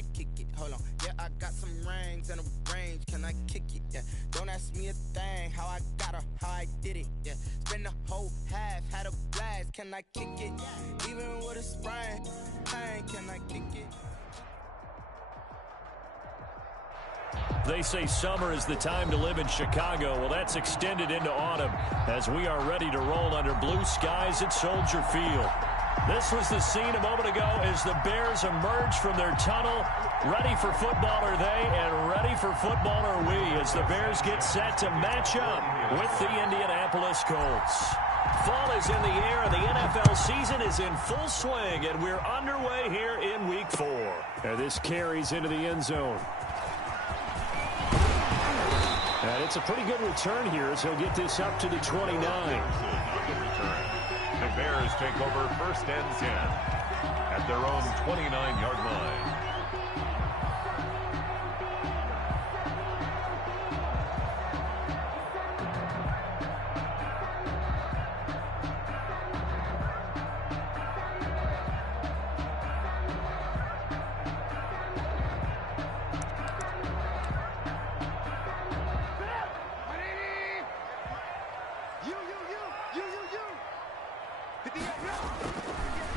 I kick it? Hold on. Yeah, I got some rings and a range. Can I kick it? Yeah. Don't ask me a thing. How I got her, how I did it. Yeah. Spend the whole half, had a blast. Can I kick it? Even with a sprain, pain, can I kick it? They say summer is the time to live in Chicago. Well, that's extended into autumn as we are ready to roll under blue skies at Soldier Field. This was the scene a moment ago as the Bears emerge from their tunnel. Ready for football are they, and ready for football are we as the Bears get set to match up with the Indianapolis Colts. Fall is in the air, and the NFL season is in full swing, and we're underway here in Week 4. And this carries into the end zone. And it's a pretty good return here as he'll get this up to the 29. The Bears take over 1st and 10 at their own 29-yard line.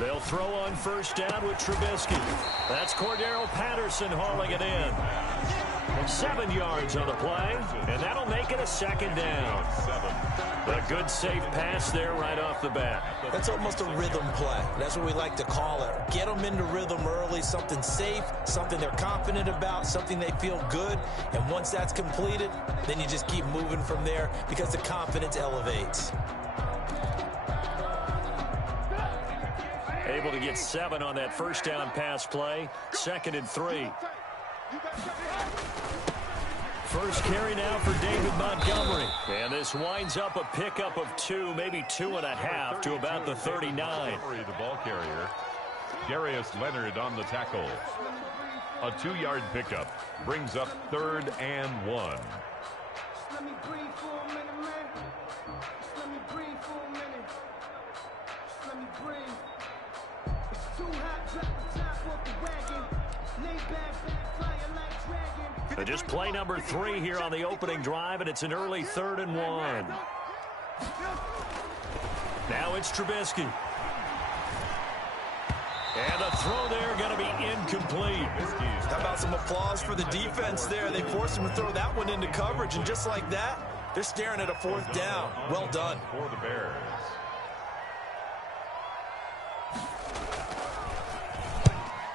They'll throw on 1st down with Trubisky. That's Cordero Patterson hauling it in. 7 yards on the play, and that'll make it a 2nd down. A good safe pass there right off the bat. That's almost a rhythm play. That's what we like to call it. Get them into rhythm early, something safe, something they're confident about, something they feel good. And once that's completed, then you just keep moving from there because the confidence elevates. Able to get 7 on that 1st down pass play. 2nd and 3. First carry now for David Montgomery. And this winds up a pickup of 2, maybe 2.5 to about the 39. The ball carrier, Darius Leonard on the tackle. A 2-yard pickup brings up 3rd and 1. Let me breathe for a minute, man. Let me breathe for a minute. Let me breathe. It's too hot, drop the top off the wagon. Lay back, fire like dragon. Just play number 3 here on the opening drive, and it's an early 3rd and 1. Now it's Trubisky. And the throw there going to be incomplete. How about some applause for the defense there? They forced him to throw that one into coverage, and just like that, they're staring at a 4th down. Well done. For the Bears.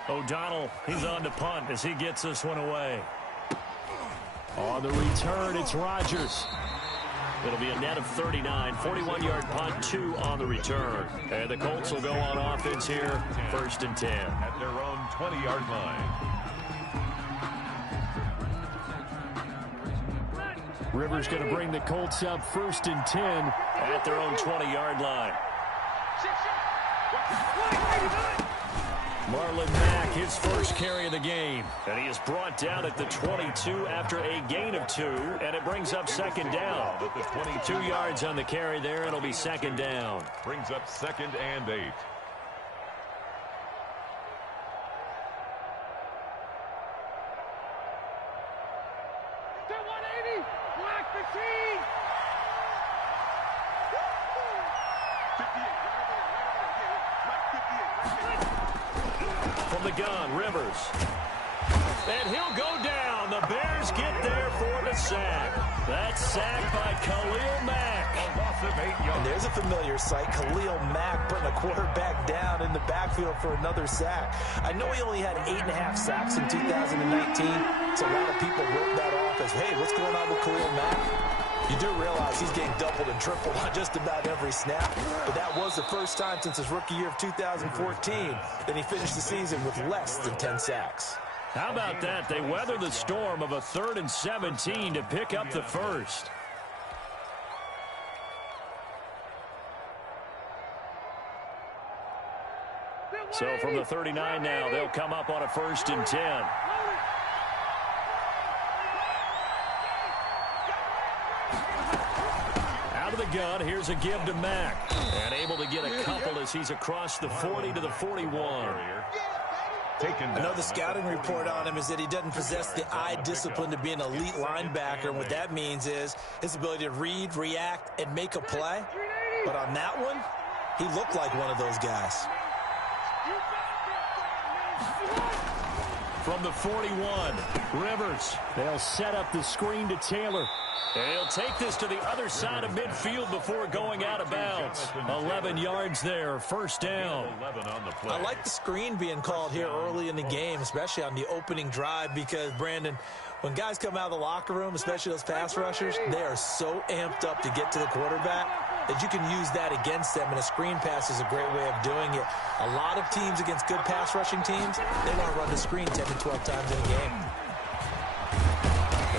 O'Donnell, he's on to punt as he gets this one away. On the return, it's Rodgers. It'll be a net of 39, 41-yard punt, 2 on the return. And the Colts will go on offense here, 1st and 10. At their own 20-yard line. Rivers going to bring the Colts up 1st and 10. At their own 20-yard line. Marlon Mack, his first carry of the game. And he is brought down at the 22 after a gain of 2. And it brings up 2nd down. 2 yards on the carry there. It'll be 2nd down. Brings up 2nd and 8. From the gun, Rivers. And he'll go down. The Bears get there for the sack. That's sacked by Khalil Mack. A loss of 8 yards. And there's a familiar sight. Khalil Mack putting a quarterback down in the backfield for another sack. I know he only had 8.5 sacks in 2019, so a lot of people wrote that off as, hey, what's going on with Khalil Mack? You do realize he's getting doubled and tripled on just about every snap, but that was the first time since his rookie year of 2014 that he finished the season with less than 10 sacks. How about that? They weather the storm of a 3rd and 17 to pick up the first. So from the 39 now, they'll come up on a 1st and 10. Out of the gun, here's a give to Mack. And able to get a couple as he's across the 40 to the 41. taken down. Another scouting report on him is that he doesn't possess the eye discipline to be an elite linebacker. And what that means is his ability to read, react, and make a play. But on that one, he looked like one of those guys. From the 41, Rivers. They'll set up the screen to Taylor. He'll take this to the other side of midfield before going out of bounds. 11 yards there, first down. I like the screen being called here early in the game, especially on the opening drive, because, Brandon, when guys come out of the locker room, especially those pass rushers, they are so amped up to get to the quarterback that you can use that against them, and a screen pass is a great way of doing it. A lot of teams against good pass rushing teams, they want to run the screen 10 to 12 times in a game.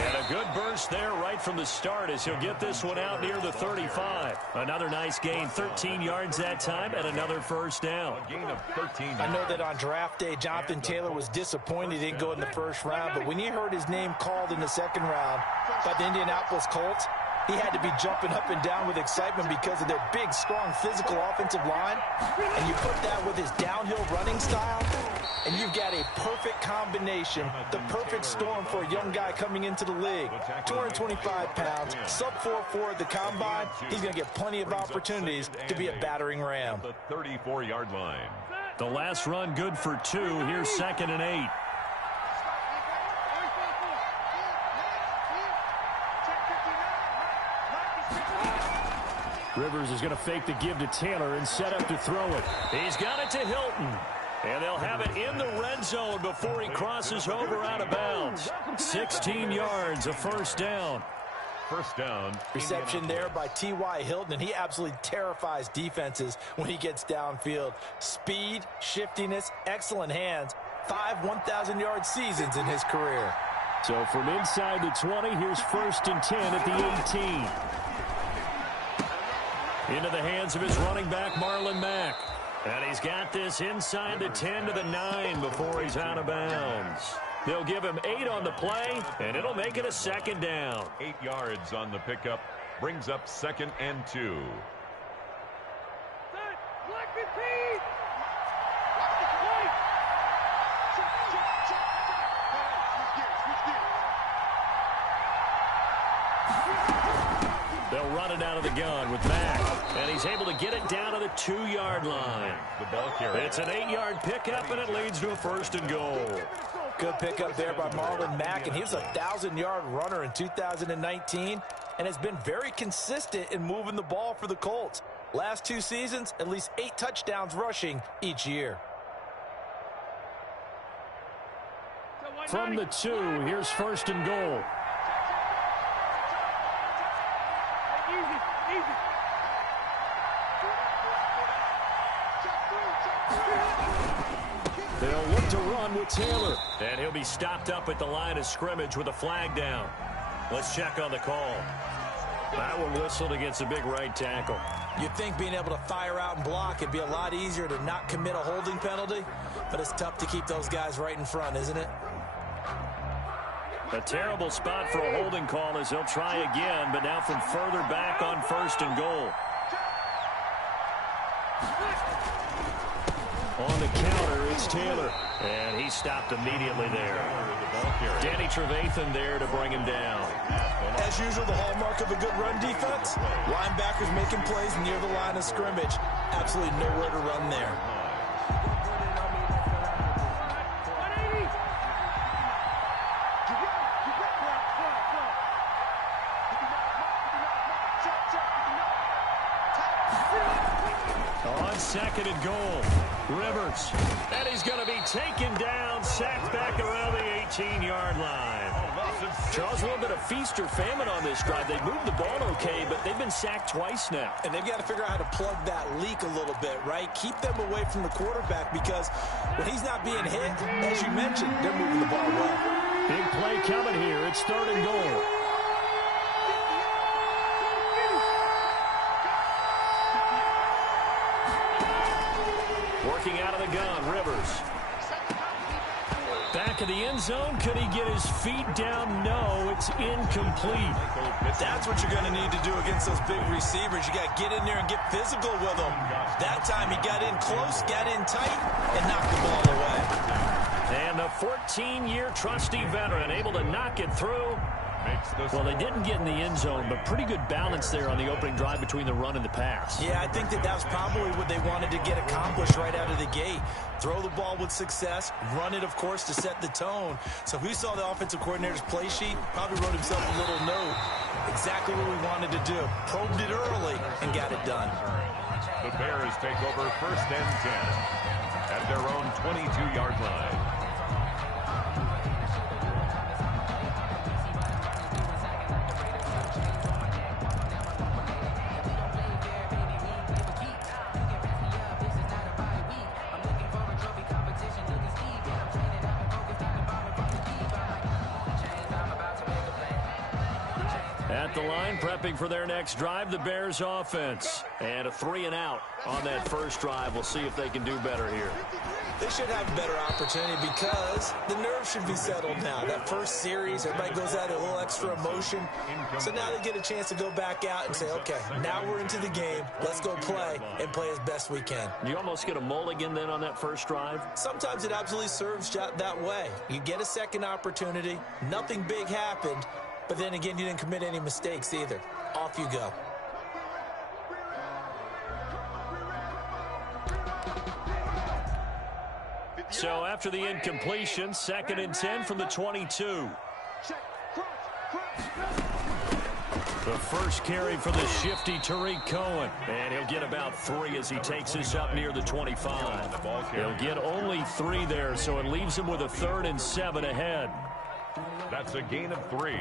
And a good burst there right from the start as he'll get this one out near the 35. Another nice gain, 13 yards that time, and another first down. A gain of 13. I know that on draft day, Jonathan Taylor was disappointed he didn't go in the first round, but when he heard his name called in the second round by the Indianapolis Colts, he had to be jumping up and down with excitement because of their big, strong, physical offensive line. And you put that with his downhill running style, and you've got a perfect combination, the perfect storm for a young guy coming into the league. 225 pounds, sub 4.4 at the combine. He's going to get plenty of opportunities to be a battering ram. The 34-yard line. The last run good for 2. Here's 2nd and 8. Rivers is going to fake the give to Taylor and set up to throw it. He's got it to Hilton. And they'll have it in the red zone before he crosses over out of bounds. 16 yards, a first down. First down. Reception there by T.Y. Hilton, and he absolutely terrifies defenses when he gets downfield. Speed, shiftiness, excellent hands. 5 1,000-yard seasons in his career. So from inside the 20, here's 1st and 10 at the 18. Into the hands of his running back, Marlon Mack. And he's got this inside the 10 to the 9 before he's out of bounds. They'll give him 8 on the play, and it'll make it a 2nd down. 8 yards on the pickup. Brings up 2nd and 2. They'll run it out of the gun with Mack. And he's able to get it down to the 2-yard line. The ball carrier. It's an 8-yard pickup, and it leads to a 1st and goal. Good pickup there by Marlon Mack, and he was a 1,000-yard runner in 2019 and has been very consistent in moving the ball for the Colts. Last 2 seasons, at least 8 touchdowns rushing each year. From the 2, here's 1st and goal. They'll look to run with Taylor. And he'll be stopped up at the line of scrimmage with a flag down. Let's check on the call. That one whistled against a big right tackle. You'd think being able to fire out and block, it'd be a lot easier to not commit a holding penalty, but it's tough to keep those guys right in front, isn't it? A terrible spot for a holding call as they'll try again, but now from further back on 1st and goal. On the counter, it's Taylor. And he stopped immediately there. Danny Trevathan there to bring him down. As usual, the hallmark of a good run defense, linebackers making plays near the line of scrimmage. Absolutely nowhere to run there. On 2nd and goal, Rivers. And he's going to be taken down, sacked back around the 18-yard line. Charles, a little bit of feast or famine on this drive. They moved the ball okay, but they've been sacked twice now. And they've got to figure out how to plug that leak a little bit, right? Keep them away from the quarterback because when he's not being hit, as you mentioned, they're moving the ball well. Big play coming here. It's 3rd and goal. Working out of the gun, Rivers. Back of the end zone. Could he get his feet down? No, it's incomplete. That's what you're going to need to do against those big receivers. You got to get in there and get physical with them. That time he got in close, got in tight, and knocked the ball away. And the 14-year trusty veteran able to knock it through. Well, they didn't get in the end zone, but pretty good balance there on the opening drive between the run and the pass. Yeah, I think that was probably what they wanted to get accomplished right out of the gate. Throw the ball with success, run it, of course, to set the tone. So who saw the offensive coordinator's play sheet? Probably wrote himself a little note. Exactly what we wanted to do. Probed it early and got it done. The Bears take over 1st and 10 at their own 22-yard line. At the line, prepping for their next drive, the Bears offense. And a 3-and-out on that first drive. We'll see if they can do better here. They should have a better opportunity because the nerves should be settled now. That first series, everybody goes out a little extra emotion. So now they get a chance to go back out and say, okay, now we're into the game. Let's go play and play as best we can. You almost get a mulligan then on that first drive? Sometimes it absolutely serves that way. You get a second opportunity. Nothing big happened. But then again, you didn't commit any mistakes either. Off you go. So after the incompletion, 2nd and 10 from the 22. The first carry for the shifty Tariq Cohen. And he'll get about 3 as he takes this up near the 25. He'll get only 3 there, so it leaves him with a 3rd and 7 ahead. That's a gain of 3.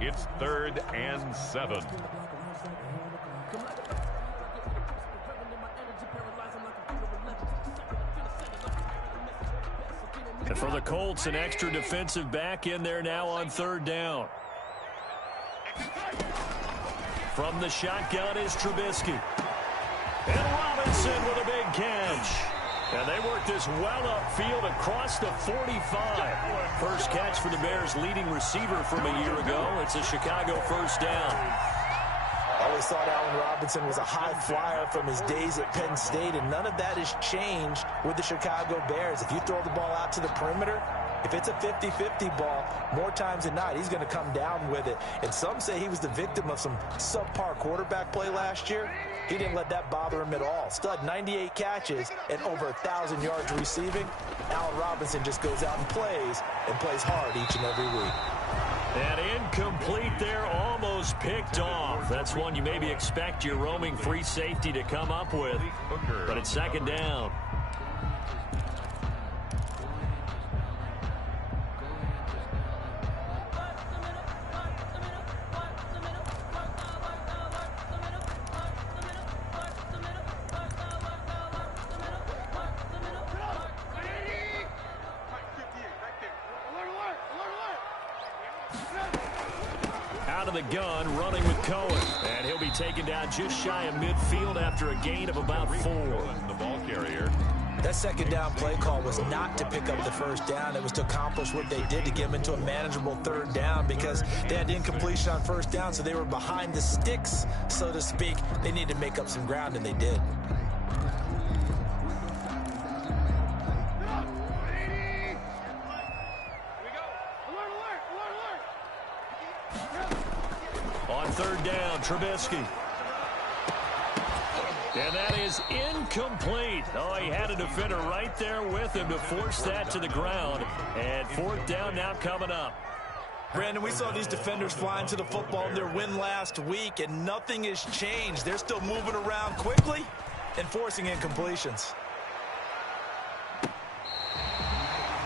It's 3rd and 7. And for the Colts, an extra defensive back in there now on 3rd down. From the shotgun is Trubisky. And Robinson with a big catch. And they work this well upfield across the 45. First catch for the Bears' leading receiver from a year ago. It's a Chicago first down. I always thought Allen Robinson was a high flyer from his days at Penn State, and none of that has changed with the Chicago Bears. If you throw the ball out to the perimeter, if it's a 50-50 ball, more times than not, he's going to come down with it. And some say he was the victim of some subpar quarterback play last year. He didn't let that bother him at all. Stud, 98 catches and over 1,000 yards receiving. Allen Robinson just goes out and plays hard each and every week. And incomplete there, almost picked off. That's one you maybe expect your roaming free safety to come up with. But it's 2nd down. Out of the gun, running with Cohen. And he'll be taken down just shy of midfield after a gain of about 4. The ball carrier. That 2nd down play call was not to pick up the first down. It was to accomplish what they did to get them into a manageable 3rd down because they had incompletion on 1st down, so they were behind the sticks, so to speak. They needed to make up some ground, and they did. On 3rd down, Trubisky. And that is incomplete. Oh, he had a defender right there with him to force that to the ground. And 4th down now coming up. Brandon, we saw these defenders flying to the football in their win last week, and nothing has changed. They're still moving around quickly and forcing incompletions.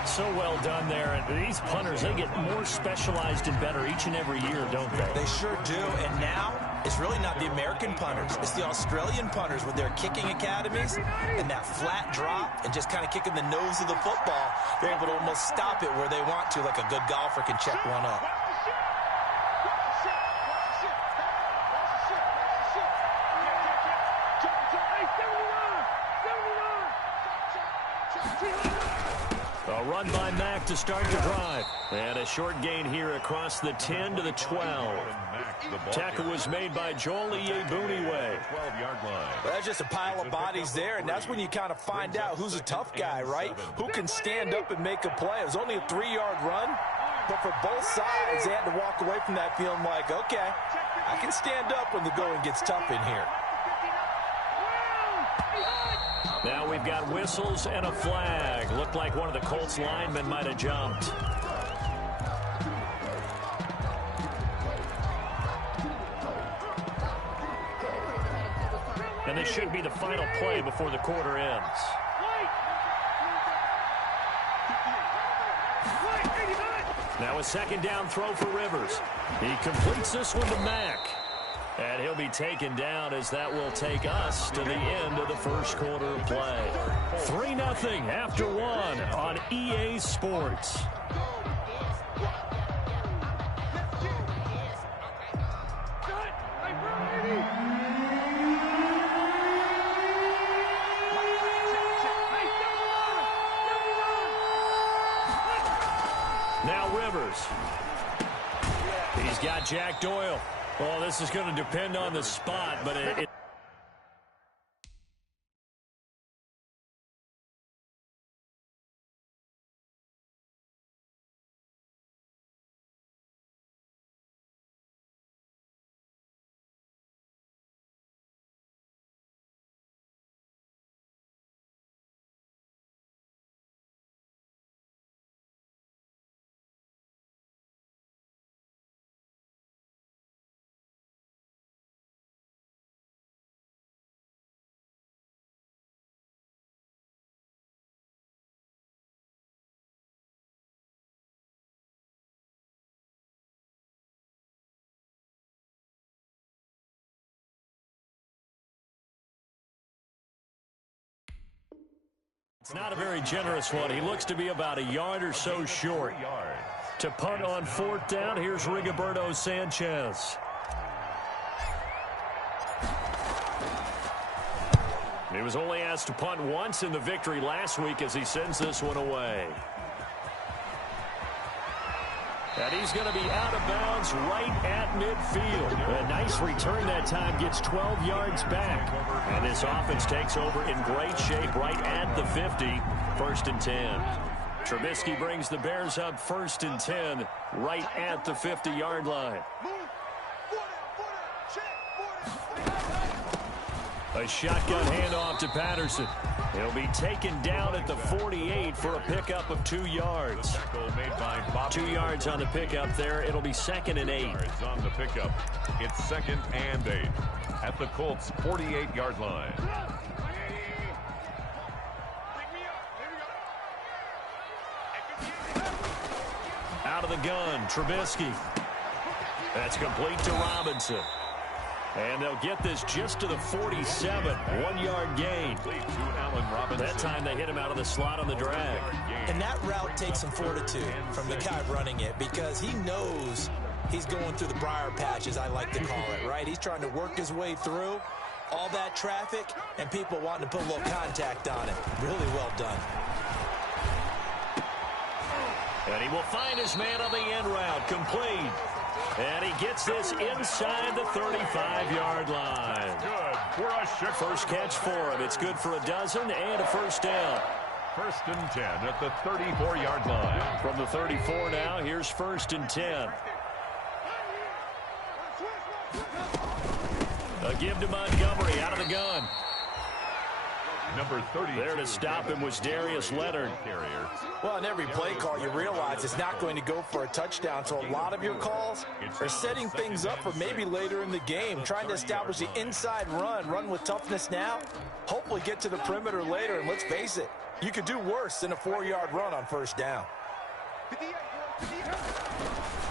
So well done there. And these punters, they get more specialized and better each and every year, don't they? They sure do. And now it's really not the American punters. It's the Australian punters with their kicking academies and that flat drop and just kind of kicking the nose of the football. They're able to almost stop it where they want to, like a good golfer can check one up. A run by Mack to start the drive. And a short gain here across the 10 to the 12. Tackle was made by Joel Iyiegbuniwe. 12-yard line. Well, that's just a pile of bodies there, and that's when you kind of find out who's a tough guy, right? Who can stand up and make a play. It was only a 3-yard run, but for both sides, they had to walk away from that feeling like, okay, I can stand up when the going gets tough in here. Now we've got whistles and a flag. Looked like one of the Colts linemen might have jumped. And this should be the final play before the quarter ends. Now a second down throw for Rivers. He completes this one to Mack. And he'll be taken down as that will take us to the end of the first quarter of play. 3-0 after 1 on EA Sports. Now Rivers. He's got Jack Doyle. Well, this is going to depend on the spot, but it's not a very generous one. He looks to be about a yard or so short. To punt on 4th down, here's Rigoberto Sanchez. He was only asked to punt once in the victory last week as he sends this one away. And he's going to be out of bounds right at midfield. A nice return that time, gets 12 yards back. And this offense takes over in great shape right at the 50. 1st and 10. Trubisky brings the Bears up 1st and 10 right at the 50-yard line. A shotgun handoff to Patterson. He'll be taken down at the 48 for a pickup of 2 yards. 2 yards on the pickup there. It'll be 2nd and 8. On the pickup, it's 2nd and 8 at the Colts' 48-yard line. Out of the gun, Trubisky. That's complete to Robinson. And they'll get this just to the 47. 1-yard gain. That time they hit him out of the slot on the drag. And that route takes some fortitude from the guy running it, because he knows he's going through the briar patch, as I like to call it, right? He's trying to work his way through all that traffic and people wanting to put a little contact on it. Really well done. And he will find his man on the end route, complete. And he gets this inside the 35-yard line. First catch for him. It's good for a dozen and a 1st down. 1st and 10 at the 34-yard line. From the 34 now, here's 1st and 10. A give to Montgomery out of the gun. Number 30. There to stop him was Darius Leonard. Well, in every play call, you realize it's not going to go for a touchdown. So a lot of your calls are setting things up for maybe later in the game, trying to establish the inside run with toughness now, hopefully get to the perimeter later. And let's face it, you could do worse than a 4-yard run on 1st down.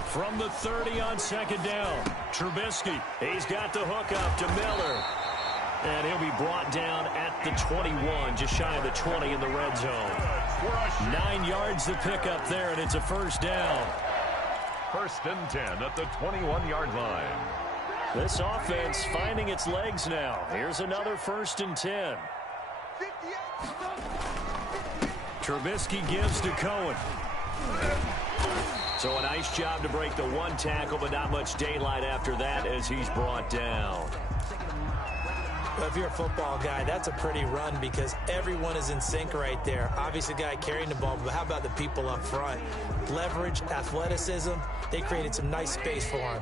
From the 30 on 2nd down, Trubisky. He's got the hook up to Miller. And he'll be brought down at the 21, just shy of the 20 in the red zone. 9 yards to pick up there, and it's a 1st down. 1st and 10 at the 21-yard line. This offense finding its legs now. Here's another 1st and 10. Trubisky gives to Cohen. So a nice job to break the one tackle, but not much daylight after that as he's brought down. Well, if you're a football guy, that's a pretty run because everyone is in sync right there. Obviously, the guy carrying the ball, but how about the people up front? Leverage, athleticism, they created some nice space for him.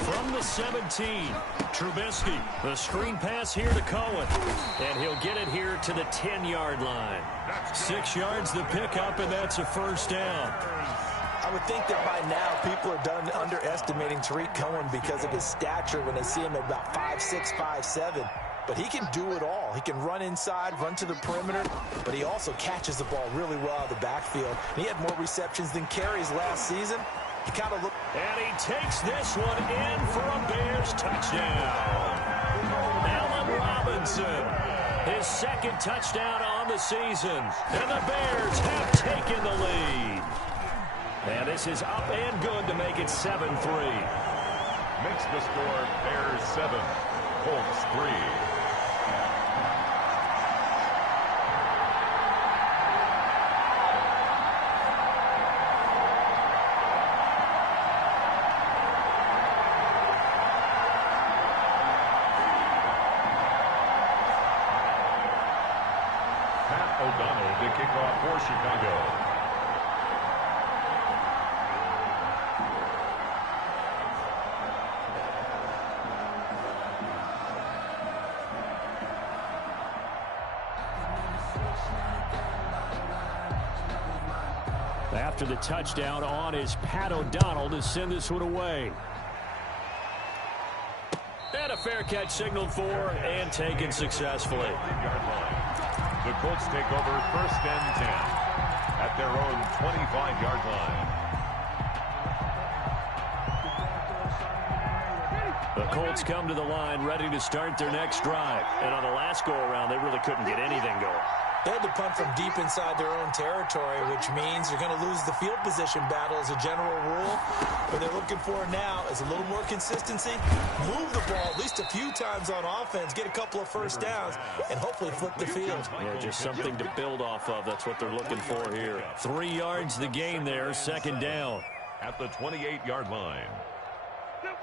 From the 17, Trubisky, the screen pass here to Cohen, and he'll get it here to the 10-yard line. 6 yards the pickup, and that's a first down. I would think that by now people are done underestimating Tariq Cohen because of his stature when they see him at about 5'6", 5'7". But he can do it all. He can run inside, run to the perimeter, but he also catches the ball really well out of the backfield. And he had more receptions than carries last season. He kind of looked... And he takes this one in for a Bears touchdown. Allen Robinson, his second touchdown on the season. And the Bears have taken the lead. And this is up and good to make it 7-3. Makes the score Bears 7, Colts 3. O'Donnell to kick off for Chicago. After the touchdown, on is Pat O'Donnell to send this one away. And a fair catch signaled for and taken successfully. The Colts take over 1st and 10 at their own 25-yard line. The Colts come to the line ready to start their next drive. And on the last go-around, they really couldn't get anything going. They had to punt from deep inside their own territory, which means you're going to lose the field position battle as a general rule. What they're looking for now is a little more consistency, move the ball at least a few times on offense, get a couple of first downs, and hopefully flip the field. Yeah, just something to build off of. That's what they're looking for here. 3 yards the gain there, 2nd down. At the 28-yard line.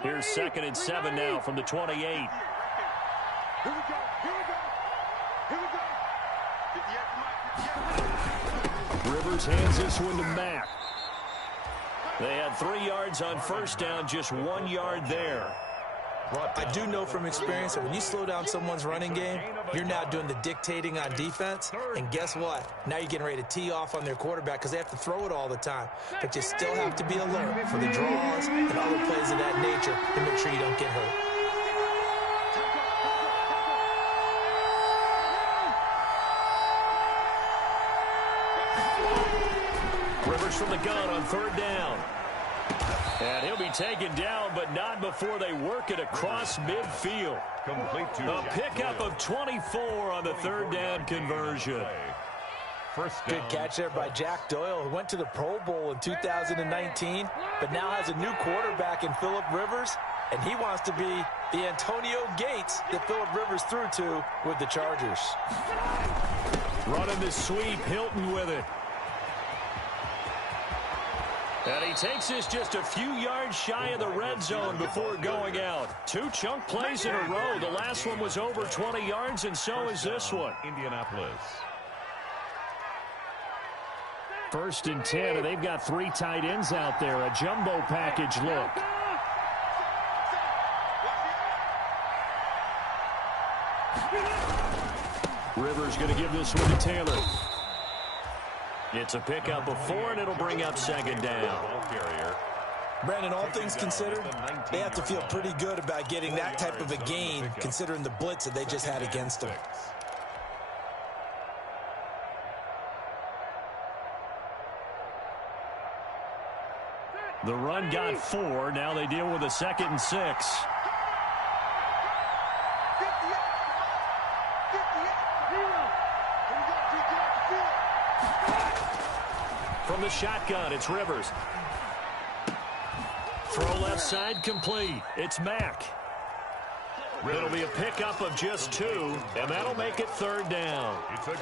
Here's 2nd and 7 now from the 28. Here we go. Rivers hands this one to Mack. They had 3 yards on first down, just 1 yard there. I do know from experience that when you slow down someone's running game, you're now doing the dictating on defense. And guess what? Now you're getting ready to tee off on their quarterback because they have to throw it all the time. But you still have to be alert for the draws and other plays of that nature to make sure you don't get hurt. From the gun on 3rd down. And he'll be taken down, but not before they work it across midfield. Complete to a pickup of 24 on the 3rd down conversion. Good catch there by Jack Doyle, who went to the Pro Bowl in 2019, but now has a new quarterback in Phillip Rivers, and he wants to be the Antonio Gates that Phillip Rivers threw to with the Chargers. Running the sweep, Hilton with it. And he takes this just a few yards shy of the red zone before going out. 2 chunk plays in a row. The last one was over 20 yards, and so is this one. Indianapolis. 1st and 10, and they've got 3 tight ends out there. A jumbo package look. Rivers going to give this one to Taylor. It's a pickup of 4, and it'll bring up 2nd down. Brandon, all things considered, they have to feel pretty good about getting that type of a gain, considering the blitz that they just had against them. The run got 4. Now they deal with a 2nd and 6. From the shotgun, it's Rivers. Throw left side complete. It's Mack. It'll be a pickup of just 2, and that'll make it 3rd down.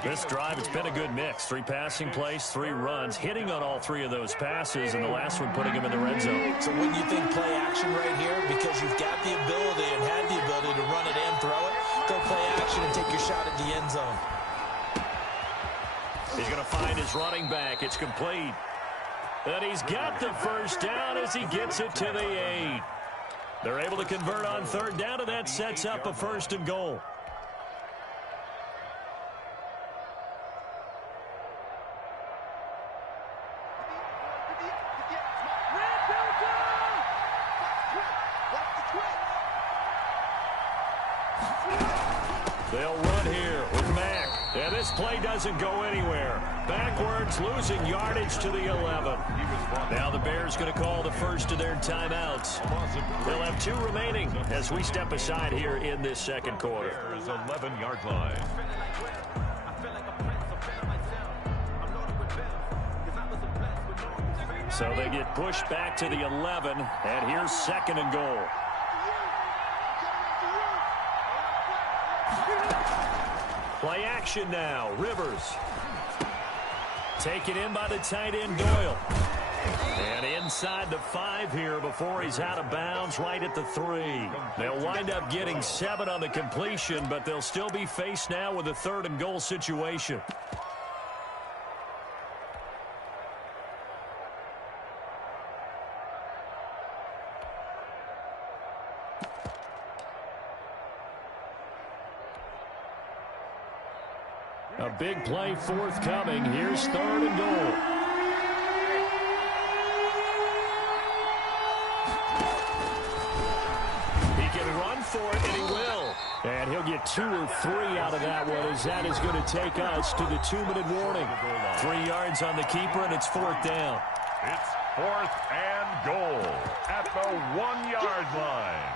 This drive has been a good mix. 3 passing plays, 3 runs, hitting on all 3 of those passes, and the last one putting him in the red zone. So wouldn't you think play action right here? Because you've got the ability and had the ability to run it and throw it. Go play action and take your shot at the end zone. He's going to find his running back. It's complete. And he's got the first down as he gets it to the 8. They're able to convert on 3rd down, and that sets up a 1st and goal. They'll run here with Mack. And this play doesn't go anywhere. Backwards, losing yardage to the 11. Now the Bears going to call the first of their timeouts. They'll have 2 remaining as we step aside here in this 2nd quarter. Bears 11-yard line. So they get pushed back to the 11, and here's 2nd and goal. Play action now. Rivers. Taken in by the tight end, Doyle. And inside the 5 here before he's out of bounds right at the 3. They'll wind up getting 7 on the completion, but they'll still be faced now with a 3rd and goal situation. A big play forthcoming. Here's 3rd and goal. He can run for it, and he will. And he'll get 2 or 3 out of that one, as that is going to take us to the 2-minute warning. 3 yards on the keeper, and it's 4th down. It's 4th and goal at the 1-yard line.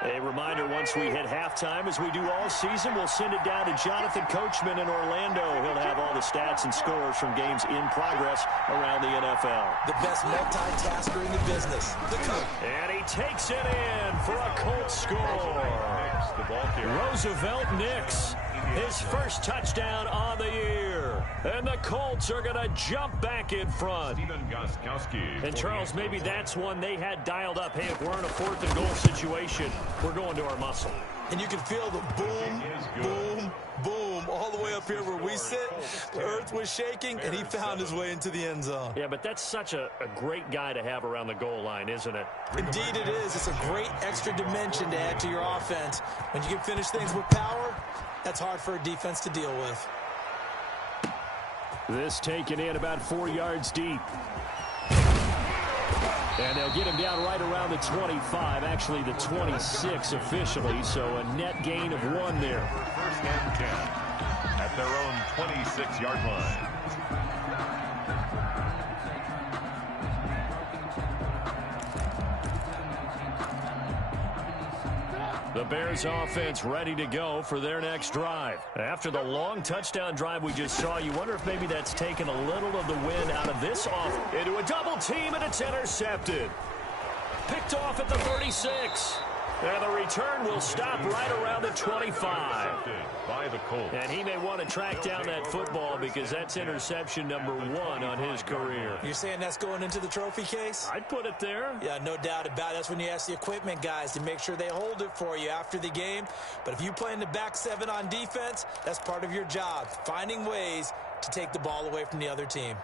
A reminder, once we hit halftime, as we do all season, we'll send it down to Jonathan Coachman in Orlando. He'll have all the stats and scores from games in progress around the NFL. The best multitasker in the business. And he takes it in for a Colt score. Roosevelt Nix, his first touchdown on the year. And the Colts are going to jump back in front. And, Charles, maybe that's one they had dialed up. Hey, if we're in a 4th and goal situation, we're going to our muscle. And you can feel the boom, boom, boom all the way up here where we sit. The earth was shaking, and he found his way into the end zone. Yeah, but that's such a great guy to have around the goal line, isn't it? Indeed it is. It's a great extra dimension to add to your offense. When you can finish things with power, that's hard for a defense to deal with. This taken in about 4 yards deep. And they'll get him down right around the 25, actually the 26 officially, so a net gain of 1 there. 1st and 10 at their own 26-yard line. The Bears offense ready to go for their next drive. After the long touchdown drive we just saw, you wonder if maybe that's taken a little of the wind out of this offense. Into a double team, and it's intercepted. Picked off at the 36. And the return will stop right around the 25. By the Colts. And he may want to track down that football because that's interception number 1 on his career. You're saying that's going into the trophy case? I'd put it there. Yeah, no doubt about it. That's when you ask the equipment guys to make sure they hold it for you after the game. But if you play in the back 7 on defense, that's part of your job, finding ways to take the ball away from the other team.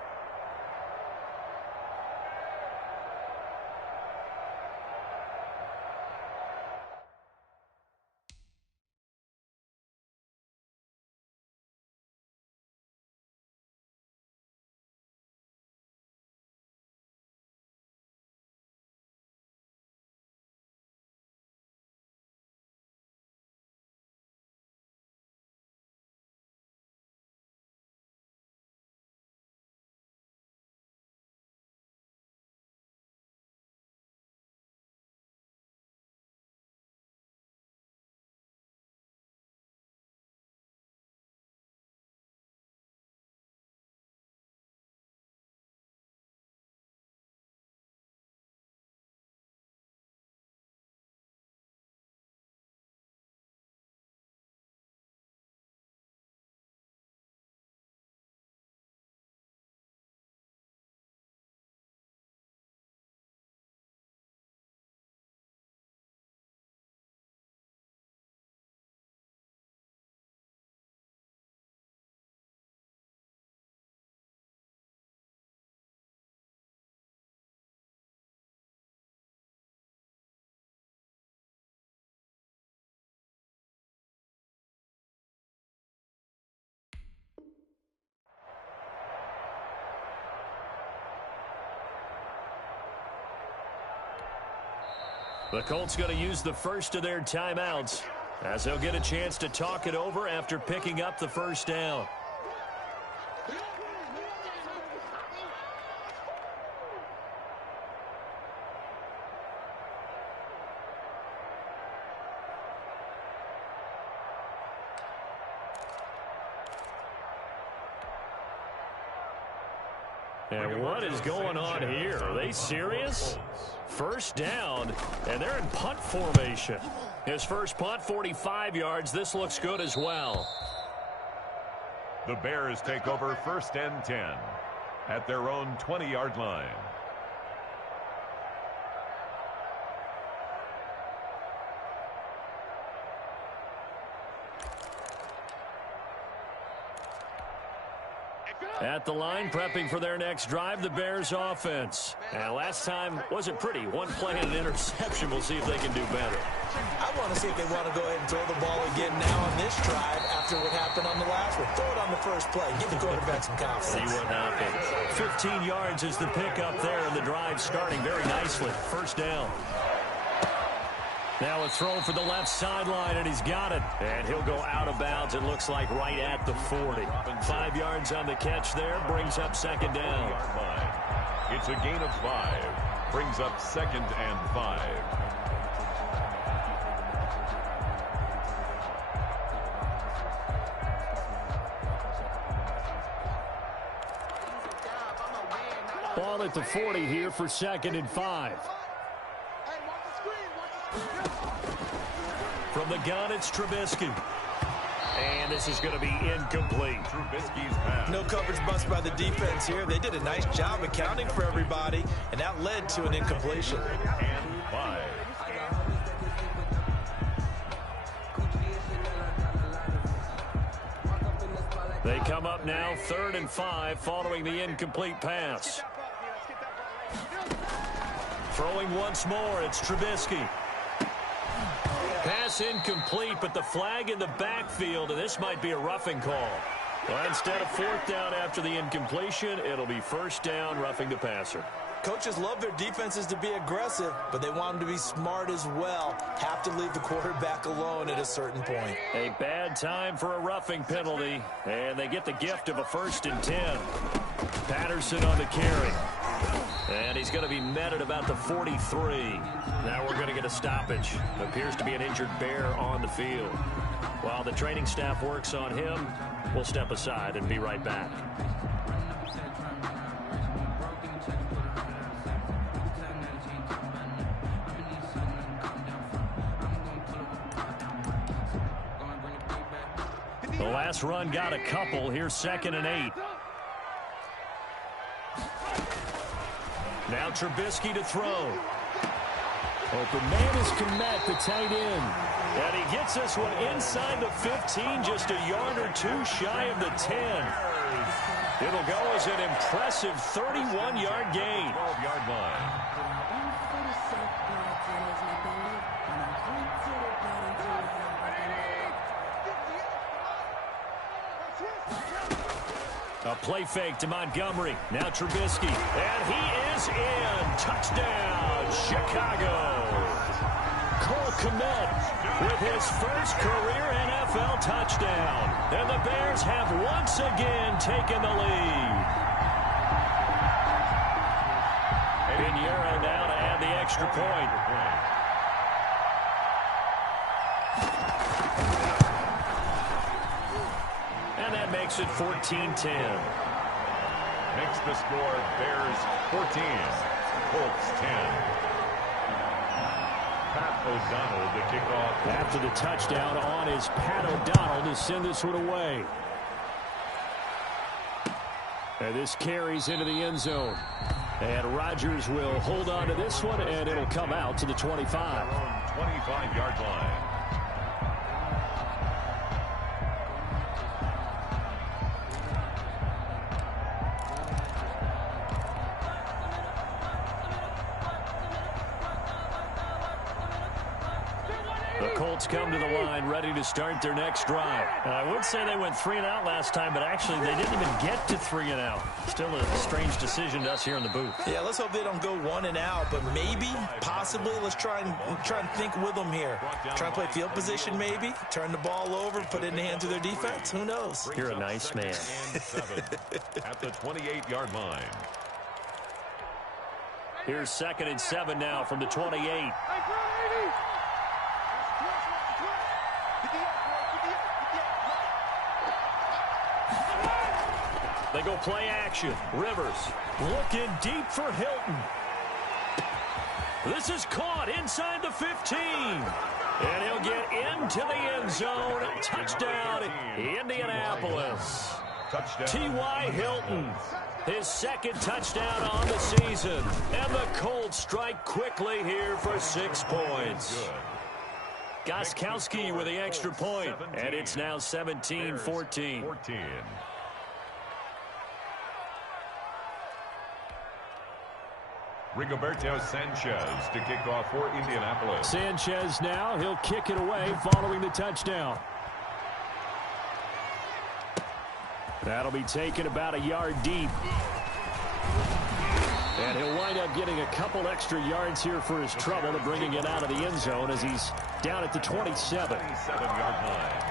The Colts going to use the first of their timeouts as they'll get a chance to talk it over after picking up the first down. And what is going on here? Are they serious? First down, and they're in punt formation. His first punt, 45 yards. This looks good as well. The Bears take over 1st and 10 at their own 20-yard line. At the line, prepping for their next drive, the Bears offense. And last time wasn't pretty. One play and an interception. We'll see if they can do better. I want to see if they want to go ahead and throw the ball again now on this drive after what happened on the last one. Throw it on the first play. Give the quarterback some confidence. See what happens. 15 yards is the pickup there, and the drive starting very nicely. First down. Now a throw for the left sideline, and he's got it. And he'll go out of bounds, it looks like, right at the 40. 5 yards on the catch there, brings up second down. It's a gain of 5. Brings up 2nd and 5. Ball at the 40 here for 2nd and 5. From the gun, it's Trubisky. And this is going to be incomplete. Trubisky's pass. No coverage bust by the defense here. They did a nice job accounting for everybody, and that led to an incompletion. And 5. They come up now 3rd and 5 following the incomplete pass. Throwing once more, it's Trubisky. Pass incomplete, but the flag in the backfield, and this might be a roughing call. Well, instead of 4th down after the incompletion, it'll be 1st down, roughing the passer. Coaches love their defenses to be aggressive, but they want them to be smart as well. Have to leave the quarterback alone at a certain point. A bad time for a roughing penalty, and they get the gift of a 1st and 10. Patterson on the carry. And he's going to be met at about the 43. Now we're going to get a stoppage. Appears to be an injured Bear on the field. While the training staff works on him, we'll step aside and be right back. The last run got a couple. Here's 2nd and 8. Now Trubisky to throw. Open man is Komet, the tight end. And he gets this one inside the 15, just a yard or two shy of the 10. It'll go as an impressive 31-yard gain. 12-yard line. A play fake to Montgomery. Now Trubisky. And he is in. Touchdown, Chicago. Colt with his first career NFL touchdown. And the Bears have once again taken the lead. Pinheiro now to add the extra point. And that makes it 14-10. Makes the score Bears 14, Colts 10. Pat O'Donnell to kick off. After the touchdown on is Pat O'Donnell to send this one away. And this carries into the end zone. And Rodgers will hold on to this one, and it'll come out to the 25. 25-yard line. The Colts come to the line ready to start their next drive. I would say they went 3 and out last time, but actually they didn't even get to 3 and out. Still a strange decision to us here in the booth. Yeah, let's hope they don't go 1 and out, but maybe, possibly, let's try and think with them here. Try and play field position maybe, turn the ball over, put it in the hands of their defense. Who knows? You're a nice man. And 7 at the 28-yard line. Here's 2nd and 7 now from the 28. They go play action. Rivers looking deep for Hilton. This is caught inside the 15. And he'll get into the end zone. Touchdown, Indianapolis. T.Y. Hilton, his 2nd touchdown on the season. And the Colts strike quickly here for 6 points. Gostkowski with the extra point. And it's now 17-14. Rigoberto Sanchez to kick off for Indianapolis. Sanchez now, he'll kick it away following the touchdown. That'll be taken about a yard deep. And he'll wind up getting a couple extra yards here for his trouble to bringing it out of the end zone as he's down at the 27. 27-yard line.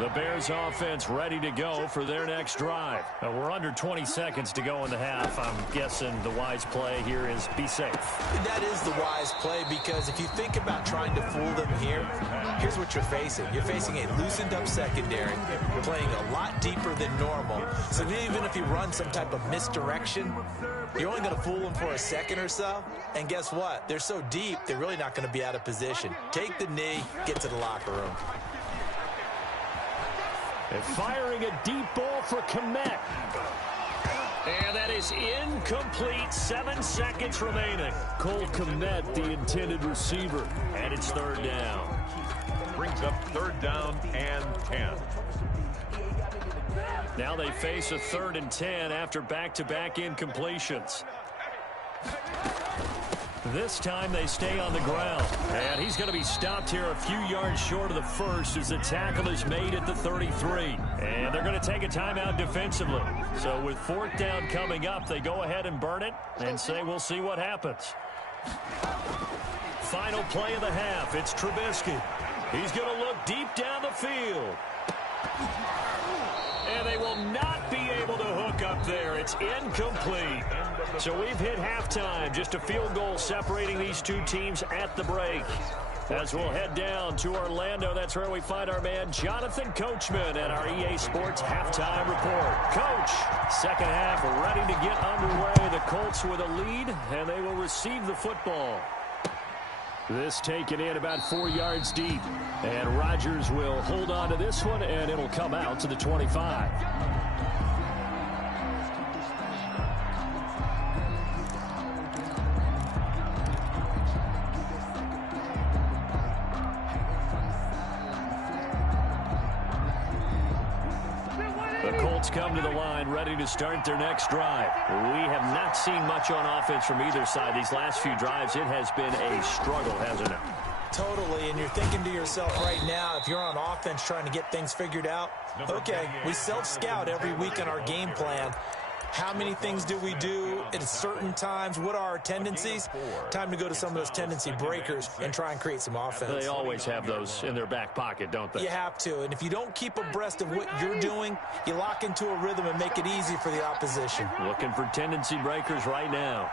The Bears offense ready to go for their next drive. We're under 20 seconds to go in the half. I'm guessing the wise play here is be safe. That is the wise play, because if you think about trying to fool them here, here's what you're facing. You're facing a loosened up secondary, playing a lot deeper than normal. So even if you run some type of misdirection, you're only going to fool them for a second or so. And guess what? They're so deep, they're really not going to be out of position. Take the knee, get to the locker room. And firing a deep ball for Kmet. And that is incomplete. 7 seconds remaining. Colt Kmet, the intended receiver. And it's 3rd down. Brings up 3rd down and 10. Now they face a 3rd and 10 after back-to-back incompletions. This time they stay on the ground. And he's going to be stopped here a few yards short of the first as the tackle is made at the 33. And they're going to take a timeout defensively. So with 4th down coming up, they go ahead and burn it and say we'll see what happens. Final play of the half. It's Trubisky. He's going to look deep down the field. And they will not be able to hook up there. It's incomplete. So we've hit halftime. Just a field goal separating these two teams at the break. As we'll head down to Orlando, that's where we find our man Jonathan Coachman at our EA Sports Halftime Report. Coach, 2nd half ready to get underway. The Colts with a lead, and they will receive the football. This taken in about 4 yards deep. And Rodgers will hold on to this one, and it'll come out to the 25. The Colts come to the line ready to start their next drive. We have not seen much on offense from either side. These last few drives, it has been a struggle, hasn't it? Totally, and you're thinking to yourself right now, if you're on offense trying to get things figured out, okay, we self-scout every week on our game plan. How many things do we do at certain times? What are our tendencies? Time to go to some of those tendency breakers and try and create some offense. They always have those in their back pocket, don't they? You have to, and if you don't keep abreast of what you're doing, you lock into a rhythm and make it easy for the opposition. Looking for tendency breakers right now.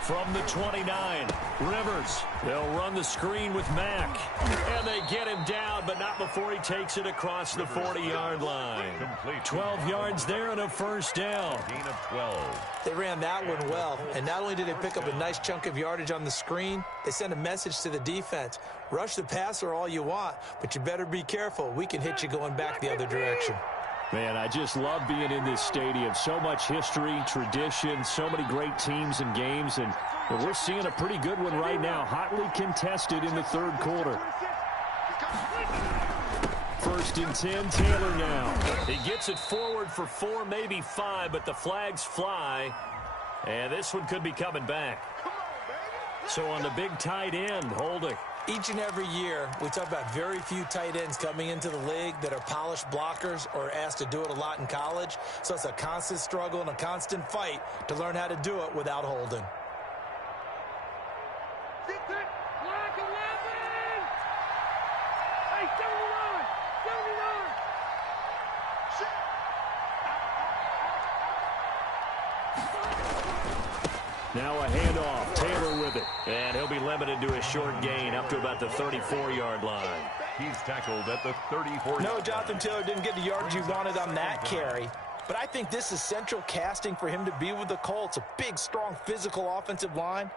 From the 29, Rivers. They'll run the screen with Mack. And they get him down, but not before he takes it across the 40-yard line. 12 yards there and a 1st down. Gain of 12. They ran that one well, and not only did they pick up a nice chunk of yardage on the screen, they sent a message to the defense. Rush the passer all you want, but you better be careful. We can hit you going back the other direction. Man, I just love being in this stadium. So much history, tradition, so many great teams and games, and we're seeing a pretty good one right now. Hotly contested in the 3rd quarter. 1st and 10, Taylor now. He gets it forward for 4, maybe 5, but the flags fly. And this one could be coming back. So on the big tight end, holding. Each and every year, we talk about very few tight ends coming into the league that are polished blockers or asked to do it a lot in college. So it's a constant struggle and a constant fight to learn how to do it without holding. Now a handoff. Taylor with it. And he'll be limited to a short gain up to about the 34-yard line. He's tackled at the 34. No, Jonathan Taylor didn't get the yards he wanted on that carry. But I think this is central casting for him to be with the Colts. A big, strong, physical offensive line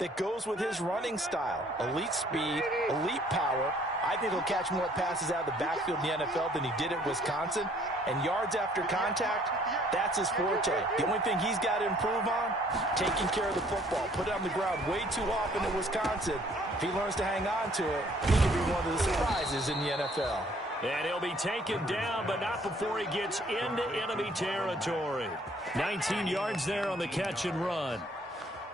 that goes with his running style. Elite speed, elite power. I think he'll catch more passes out of the backfield in the NFL than he did at Wisconsin. And yards after contact, that's his forte. The only thing he's got to improve on, taking care of the football. Put it on the ground way too often at Wisconsin. If he learns to hang on to it, he can be one of the surprises in the NFL. And he'll be taken down, but not before he gets into enemy territory. 19 yards there on the catch and run.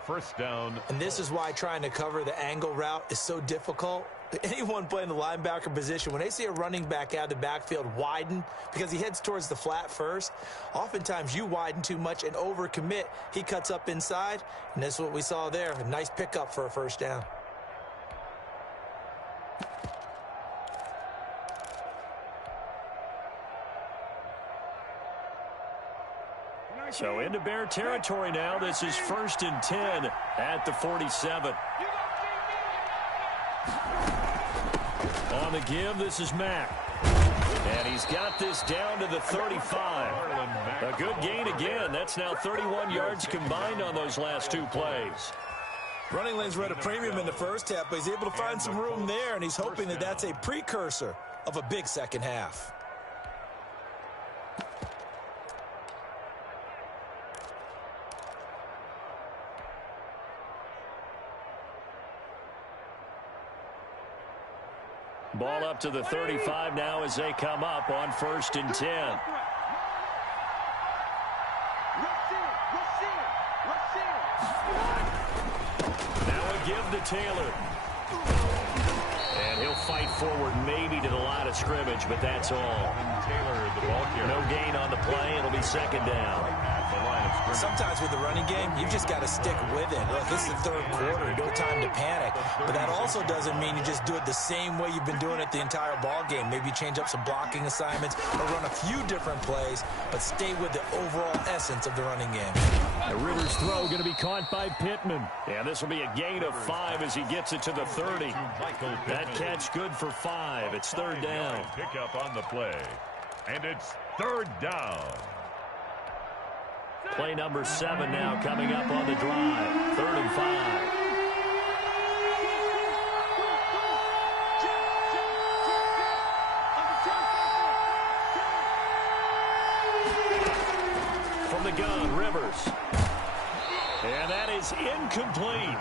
First down. And this is why trying to cover the angle route is so difficult. Anyone playing the linebacker position, when they see a running back out of the backfield widen because he heads towards the flat first, oftentimes you widen too much and overcommit. He cuts up inside, and that's what we saw there. A nice pickup for a first down. So into Bear territory now. This is 1st and 10 at the 47. On the give, this is Mack. And he's got this down to the 35. A good gain again. That's now 31 yards combined on those last two plays. Running lanes were at a premium in the first half, but he's able to find some room there, and he's hoping that that's a precursor of a big second half. Ball up to the 35 now as they come up on 1st and 10. Now a give to Taylor. And he'll fight forward maybe to the line of scrimmage, but that's all. Taylor, the ball carrier. No gain on the play. It'll be second down. Sometimes with the running game, you've just got to stick with it. Look, this is the third quarter. No time to panic. But that also doesn't mean you just do it the same way you've been doing it the entire ball game. Maybe change up some blocking assignments or run a few different plays, but stay with the overall essence of the running game. The Rivers throw going to be caught by Pittman. And this will be a gain of 5 as he gets it to the 30. That catch good for 5. It's third down. Pick up on the play. And it's third down. Play number 7 now coming up on the drive. 3rd and 5. From the gun, Rivers. And that is incomplete.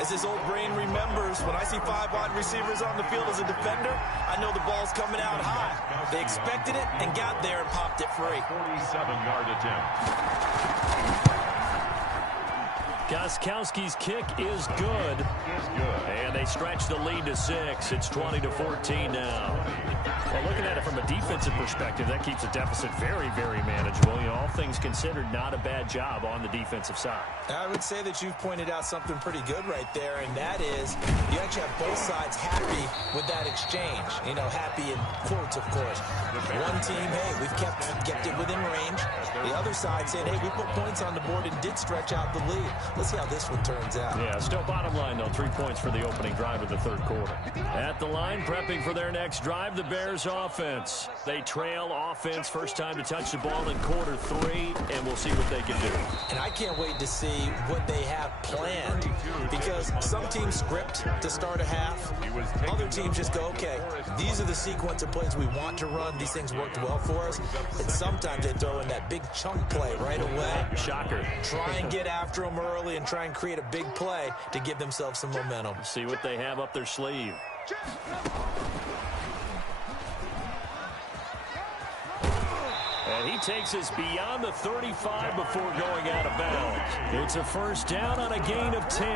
As his old brain remembers, when I see 5 wide receivers on the field as a defender, I know the ball's coming out high. They expected it and got there and popped it free. 47-yard attempt. Gostkowski's kick is good. And they stretch the lead to 6. It's 20-14 now. Well, looking at it from a defensive perspective, that keeps the deficit very, very manageable. You know, all things considered, not a bad job on the defensive side. I would say that you've pointed out something pretty good right there, and that is you actually have both sides happy with that exchange. You know, happy in quotes, of course. One team, hey, we've kept it within range. The other side saying, hey, we put points on the board and did stretch out the lead. Let's see how this one turns out. Yeah, still bottom line, though. 3 points for the opening drive of the third quarter. At the line, prepping for their next drive, the Bears offense. They trail offense, first time to touch the ball in quarter 3, and we'll see what they can do. And I can't wait to see what they have planned, because some teams script to start a half. Other teams just go, okay, these are the sequence of plays we want to run. These things worked well for us. And sometimes they throw in that big chunk play right away. Shocker. Try and get after them early and try and create a big play to give themselves some momentum. See what they have up their sleeve. And he takes us beyond the 35 before going out of bounds. It's a first down on a gain of 10.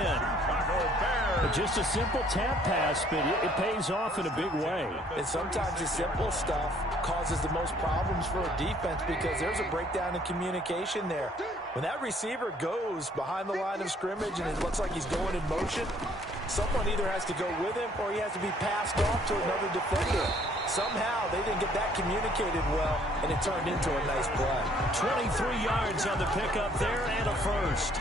Just a simple tap pass, but it pays off in a big way. And sometimes the simple stuff causes the most problems for a defense because there's a breakdown in communication there. When that receiver goes behind the line of scrimmage and it looks like he's going in motion, someone either has to go with him or he has to be passed off to another defender. Somehow they didn't get that communicated well, and it turned into a nice play. 23 yards on the pickup there and a first.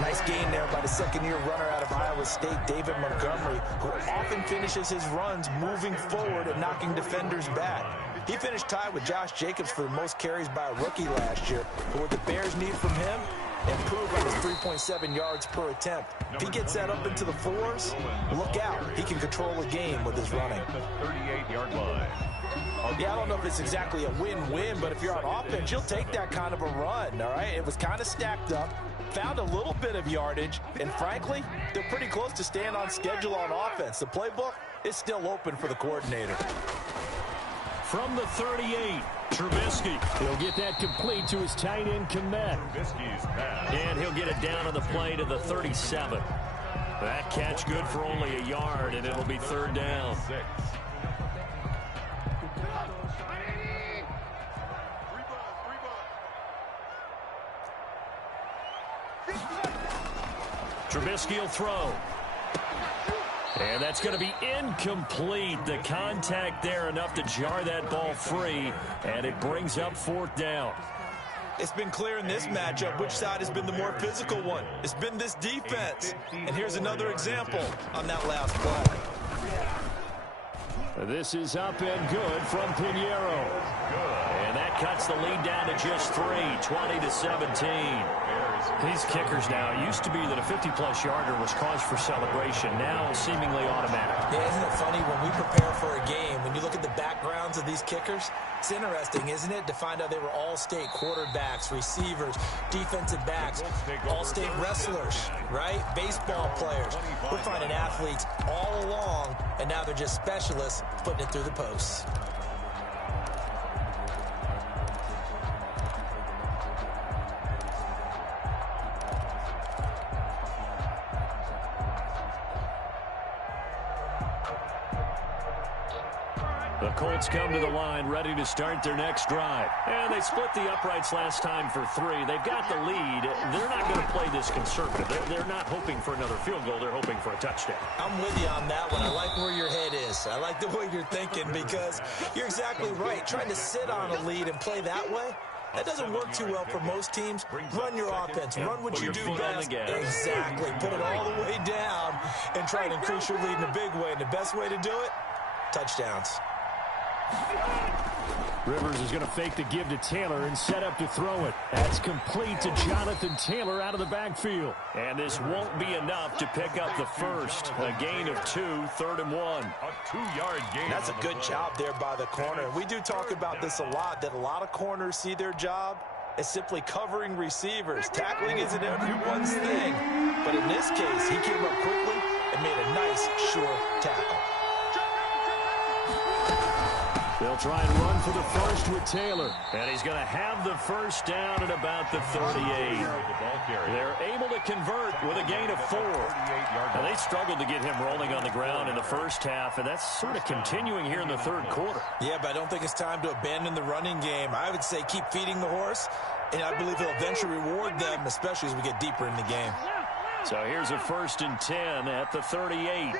Nice gain there by the second-year runner out of Iowa State, David Montgomery, who often finishes his runs moving forward and knocking defenders back. He finished tied with Josh Jacobs for the most carries by a rookie last year. But what the Bears need from him, improve on his 3.7 yards per attempt. If he gets that up into the fours, look out. He can control a game with his running. 38-yard line. Yeah, I don't know if it's exactly a win-win, but if you're on offense, you'll take that kind of a run, all right? It was kind of stacked up, found a little bit of yardage, and frankly, they're pretty close to staying on schedule on offense. The playbook is still open for the coordinator. From the 38, Trubisky. He'll get that complete to his tight end, Komet. And he'll get it down on the play to the 37. That catch good for only a yard, and it'll be third down. Trubisky will throw. And that's going to be incomplete. The contact there enough to jar that ball free, and it brings up fourth down. It's been clear in this matchup which side has been the more physical one. It's been this defense. And here's another example on that last play. This is up and good from Pinheiro. And that cuts the lead down to just 3, 20-17. These kickers now, it used to be that a 50-plus yarder was cause for celebration. Now seemingly automatic. Yeah, isn't it funny when we prepare for a game, when you look at the backgrounds of these kickers, it's interesting, isn't it, to find out they were all-state quarterbacks, receivers, defensive backs, all-state wrestlers, right? Baseball players. We're finding athletes all along, and now they're just specialists putting it through the posts. The Colts come to the line, ready to start their next drive. And they split the uprights last time for 3. They've got the lead. They're not going to play this conservative. They're not hoping for another field goal. They're hoping for a touchdown. I'm with you on that one. I like where your head is. I like the way you're thinking because you're exactly right. Trying to sit on a lead and play that way, that doesn't work too well for most teams. Run your offense. Run what you do best. Exactly. Put it all the way down and try to increase your lead in a big way. And the best way to do it, touchdowns. Rivers is going to fake the give to Taylor and set up to throw it. That's complete to Jonathan Taylor out of the backfield. And this won't be enough to pick up the first. A gain of 2, 3rd and 1. A 2-yard gain. That's a good job there by the corner. We do talk about this a lot, that a lot of corners see their job as simply covering receivers. Tackling isn't everyone's thing. But in this case, he came up quickly and made a nice, sure tackle. They'll try and run for the first with Taylor. And he's going to have the first down at about the 38. They're able to convert with a gain of 4. Now, they struggled to get him rolling on the ground in the first half, and that's sort of continuing here in the third quarter. Yeah, but I don't think it's time to abandon the running game. I would say keep feeding the horse, and I believe he'll eventually reward them, especially as we get deeper in the game. So here's a 1st and 10 at the 38.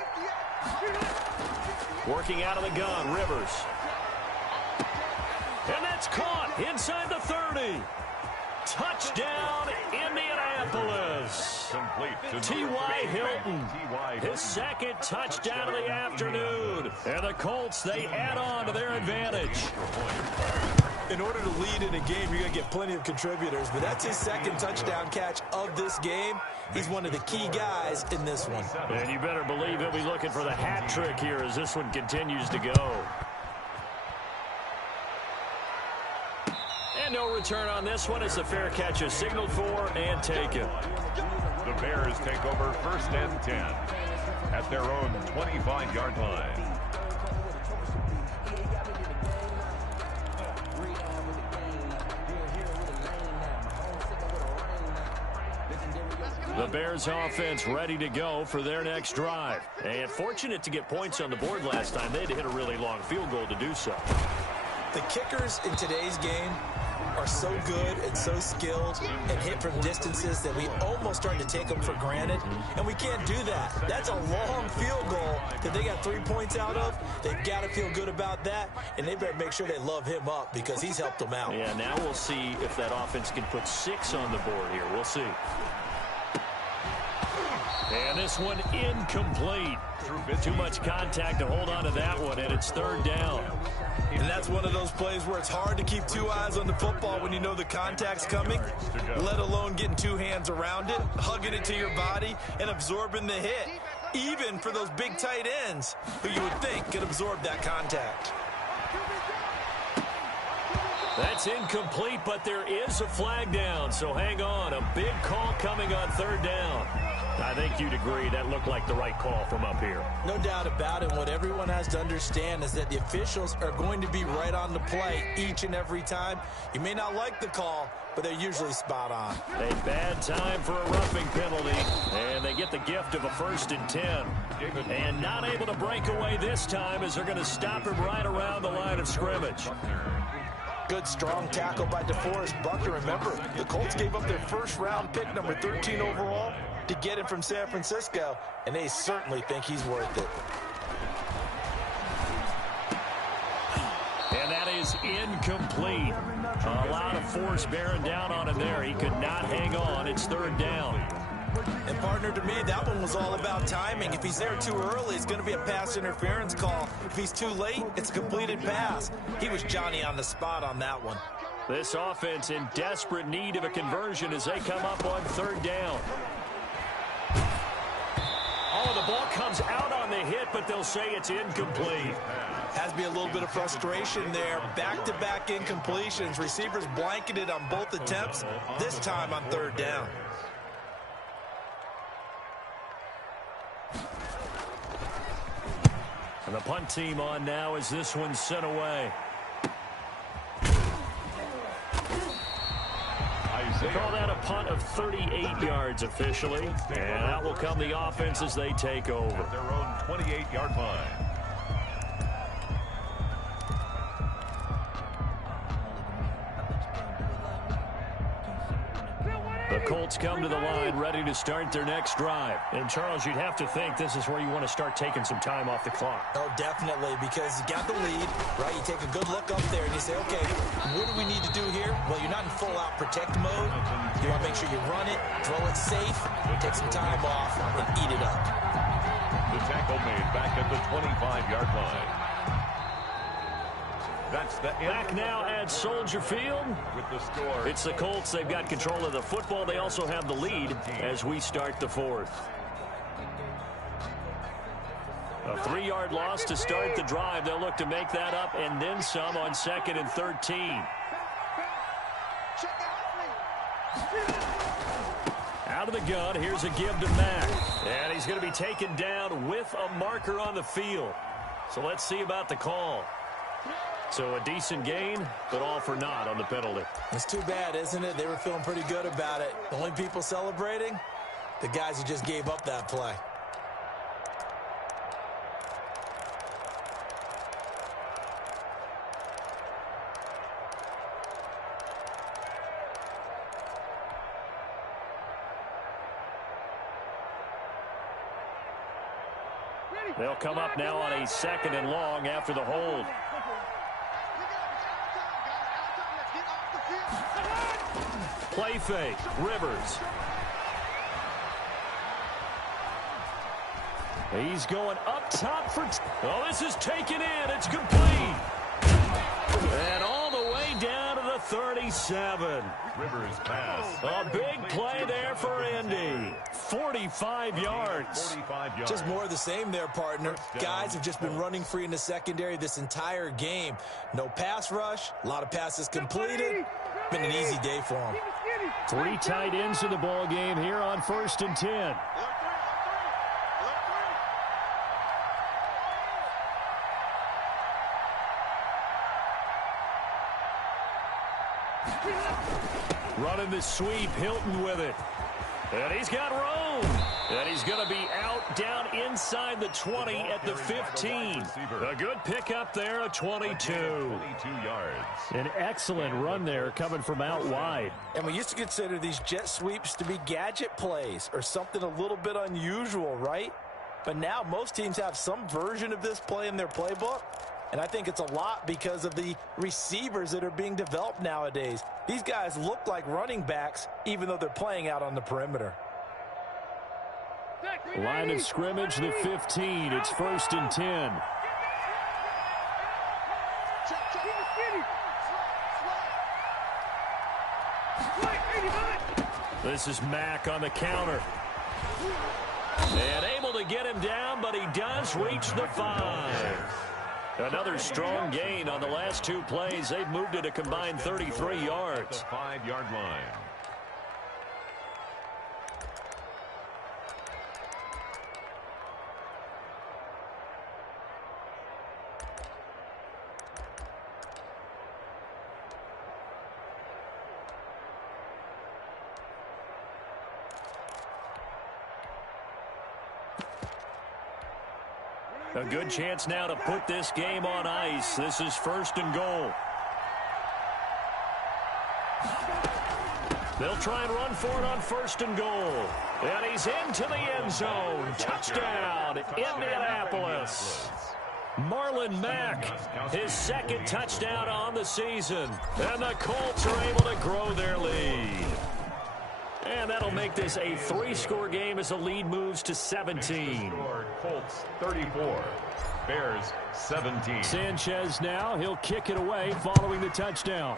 Working out of the gun, Rivers. And that's caught inside the 30. Touchdown, Indianapolis. T.Y. Hilton, his second touchdown of the afternoon. And the Colts, they add on to their advantage. In order to lead in a game, you're going to get plenty of contributors, but that's his second touchdown catch of this game. He's one of the key guys in this one. And you better believe he'll be looking for the hat trick here as this one continues to go. And no return on this one as the fair catch is signaled for and taken. The Bears take over 1st and 10 at their own 25-yard line. The Bears offense ready to go for their next drive. And fortunate to get points on the board last time. They had to hit a really long field goal to do so. The kickers in today's game are so good and so skilled and hit from distances that we almost start to take them for granted, and we can't do that. That's a long field goal that they got 3 points out of. They've got to feel good about that, and they better make sure they love him up because he's helped them out. Yeah, now we'll see if that offense can put 6 on the board here. We'll see. And this one incomplete. Too much contact to hold on to that one, and it's 3rd down. And that's one of those plays where it's hard to keep 2 eyes on the football when you know the contact's coming, let alone getting 2 hands around it, hugging it to your body, and absorbing the hit, even for those big tight ends who you would think could absorb that contact. That's incomplete, but there is a flag down, so hang on. A big call coming on 3rd down. I think you'd agree that looked like the right call from up here. No doubt about it. What everyone has to understand is that the officials are going to be right on the play each and every time. You may not like the call, but they're usually spot on. A bad time for a roughing penalty, and they get the gift of a 1st and 10. And not able to break away this time as they're going to stop him right around the line of scrimmage. Good, strong tackle by DeForest Buckner. Remember, the Colts gave up their 1st-round pick, number 13 overall, to get him from San Francisco, and they certainly think he's worth it. And that is incomplete. A lot of force bearing down on him there. He could not hang on. It's 3rd down. And, partner, to me, that one was all about timing. If he's there too early, it's going to be a pass interference call. If he's too late, it's a completed pass. He was Johnny on the spot on that one. This offense in desperate need of a conversion as they come up on 3rd down. Oh, the ball comes out on the hit, but they'll say it's incomplete. Has to be a little bit of frustration there. Back-to-back incompletions. Receivers blanketed on both attempts, this time on 3rd down. And the punt team on now as this one's sent away. They call that a punt of 38 yards officially. And out will come the offense as they take over. At their own 28-yard line. The Colts come to the line ready to start their next drive. And, Charles, you'd have to think this is where you want to start taking some time off the clock. Oh, definitely, because you got the lead, right? You take a good look up there and you say, okay, what do we need to do here? Well, you're not in full-out protect mode. You want to make sure you run it, throw it safe, take some time off, and eat it up. The tackle made back at the 25-yard line. That's the back now at Soldier Field. With the score. It's the Colts. They've got control of the football. They also have the lead as we start the 4th. A 3-yard loss to start the drive. They'll look to make that up and then some on 2nd and 13. Out of the gun. Here's a give to Mack. And he's going to be taken down with a marker on the field. So let's see about the call. So a decent gain, but all for naught on the penalty. It's too bad, isn't it? They were feeling pretty good about it. The only people celebrating, the guys who just gave up that play. They'll come up now on a 2nd and long after the hold. Play fake. Rivers. He's going up top for... Oh, this is taken in. It's complete. And all the way down to the 37. Rivers pass. A big play there for Indy. 45 yards. 45 yards. Just more of the same there, partner. Guys have just been running free in the secondary this entire game. No pass rush. A lot of passes completed. Been an easy day for them. 3 tight ends in the ball game here on 1st and 10. Running the sweep, Hilton with it. And he's got room. And he's going to be out down inside the 20 at the 15. A good pickup there, a 22. 22 yards. An excellent run there coming from out wide. And we used to consider these jet sweeps to be gadget plays or something a little bit unusual, right? But now most teams have some version of this play in their playbook. And I think it's a lot because of the receivers that are being developed nowadays. These guys look like running backs even though they're playing out on the perimeter. Line of scrimmage, the 15. It's 1st and 10. This is Mack on the counter. And able to get him down, but he does reach the 5. Another strong gain on the last 2 plays. They've moved it a combined 33 yards. The 5-yard line. A good chance now to put this game on ice. This is 1st and goal. They'll try and run for it on 1st and goal. And he's into the end zone. Touchdown, Indianapolis. Marlon Mack, his 2nd touchdown on the season. And the Colts are able to grow their lead. And that'll make this a 3-score game as the lead moves to 17. Colts 34, Bears 17. Sanchez now, he'll kick it away following the touchdown.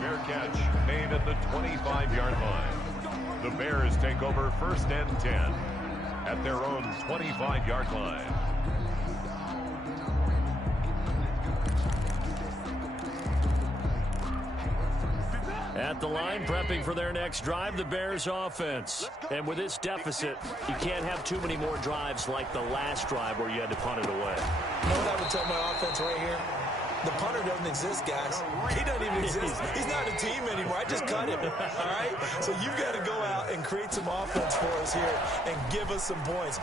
Fair catch made at the 25-yard line. The Bears take over 1st and 10 at their own 25-yard line. At the line, prepping for their next drive, the Bears offense. And with this deficit, you can't have too many more drives like the last drive where you had to punt it away. You know what I would tell my offense right here? The punter doesn't exist, guys. He doesn't even exist. He's not a team anymore. I just cut him, all right? So you've got to go out and create some offense for us here and give us some points.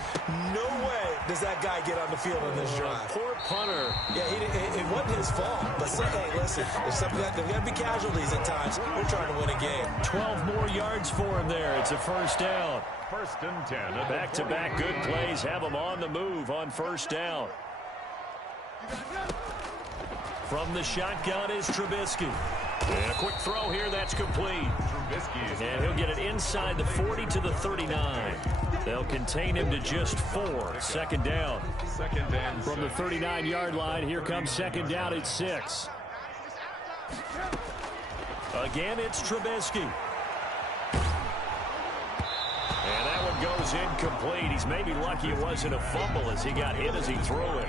No way does that guy get on the field on this drive. Poor punter. Yeah, it wasn't his fault. But hey, listen, there's got to be casualties at times. We're trying to win a game. 12 more yards for him there. It's a 1st down. 1st and 10. Back-to-back good plays have them on the move on 1st down. From the shotgun is Trubisky. And a quick throw here, that's complete. And he'll get it inside the 40 to the 39. They'll contain him to just 4. 2nd down. 2nd and From the 39-yard line, here comes 2nd down at 6. Again, it's Trubisky. And that one goes incomplete. He's maybe lucky it wasn't a fumble as he got hit as he threw it.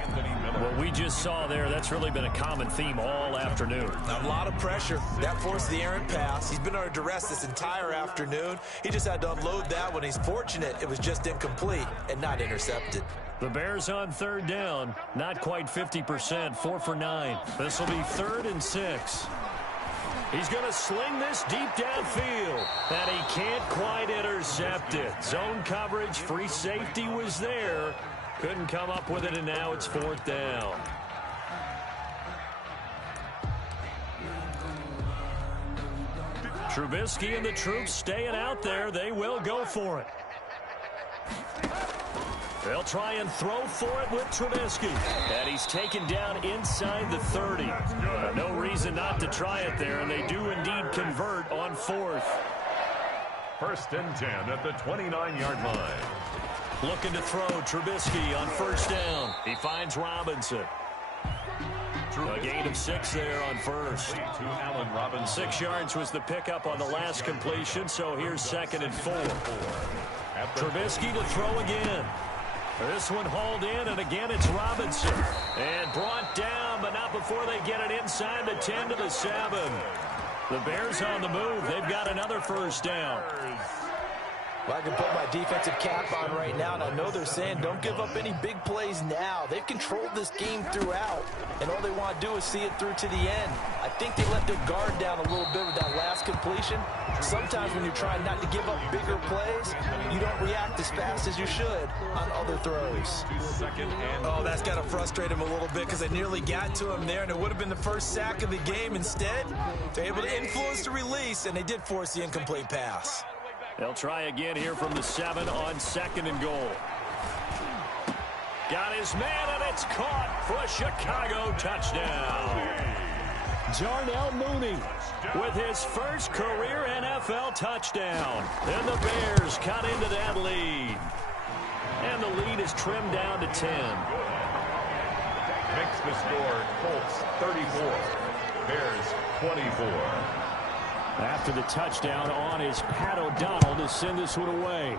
What we just saw there, that's really been a common theme all afternoon. A lot of pressure. That forced the errant pass. He's been under duress this entire afternoon. He just had to unload that one. He's fortunate it was just incomplete and not intercepted. The Bears on 3rd down. Not quite 50%. 4 for 9. This will be 3rd and 6. He's going to sling this deep downfield, and he can't quite intercept it. Zone coverage, free safety was there. Couldn't come up with it, and now it's 4th down. Trubisky and the troops staying out there. They will go for it. They'll try and throw for it with Trubisky. And he's taken down inside the 30. No reason not to try it there, and they do indeed convert on 4th. 1st and 10 at the 29-yard line. Looking to throw Trubisky on 1st down. He finds Robinson. A gain of 6 there on 1st. To Allen Robinson. 6 yards was the pickup on the last completion, so here's 2nd and 4. Trubisky to throw again. This one hauled in, and again it's Robinson. And brought down, but not before they get it inside the 10 to the 7. The Bears on the move. They've got another 1st down. Well, I can put my defensive cap on right now, and I know they're saying don't give up any big plays now. They've controlled this game throughout, and all they want to do is see it through to the end. I think they let their guard down a little bit with that last completion. Sometimes when you're trying not to give up bigger plays, you don't react as fast as you should on other throws. Oh, that's got to frustrate him a little bit because they nearly got to him there, and it would have been the first sack of the game. Instead, they're able to influence the release, and they did force the incomplete pass. They'll try again here from the 7 on 2nd and goal. Got his man, and it's caught for a Chicago touchdown. Jarnell Mooney with his first career NFL touchdown. And the Bears cut into that lead. And the lead is trimmed down to 10. Makes the score Colts 34, Bears 24. After the touchdown on is Pat O'Donnell to send this one away.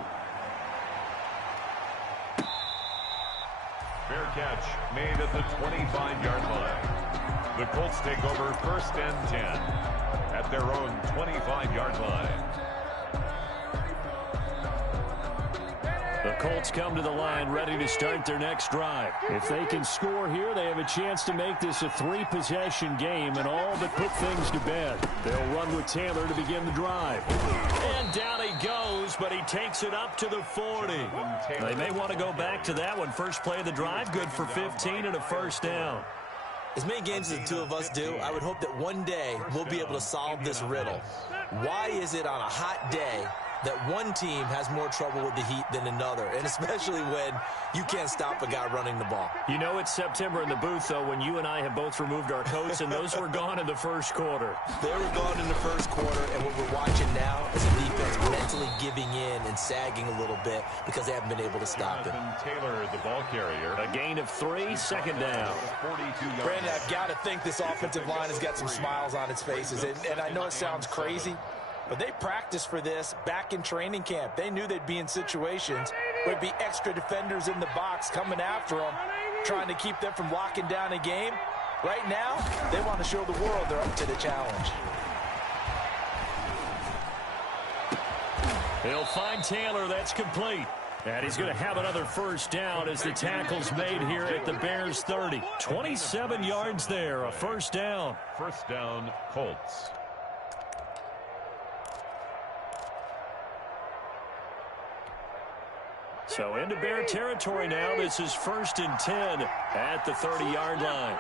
Fair catch made at the 25-yard line. The Colts take over 1st and 10 at their own 25-yard line. The Colts come to the line ready to start their next drive. If they can score here, they have a chance to make this a 3-possession game and all but put things to bed. They'll run with Taylor to begin the drive. And down he goes, but he takes it up to the 40. They may want to go back to that one. First play of the drive, good for 15 and a first down. As many games as the two of us do, I would hope that one day we'll be able to solve this riddle. Why is it on a hot day that one team has more trouble with the heat than another, and especially when you can't stop a guy running the ball? You know it's September in the booth, though, when you and I have both removed our coats, and those were gone in the first quarter. They were gone in the first quarter, and what we're watching now is a defense mentally giving in and sagging a little bit because they haven't been able to stop it. Taylor, the ball carrier. A gain of 3, 2nd down. Brandon, I've got to think this offensive line has got some smiles on its faces, and I know it sounds crazy, but they practiced for this back in training camp. They knew they'd be in situations where there'd be extra defenders in the box coming after them, trying to keep them from locking down a game. Right now, they want to show the world they're up to the challenge. He'll find Taylor. That's complete. And he's going to have another first down as the tackle's made here at the Bears 30. 27 yards there, a first down. First down, Colts. So into Bear territory now. This is 1st and 10 at the 30-yard line.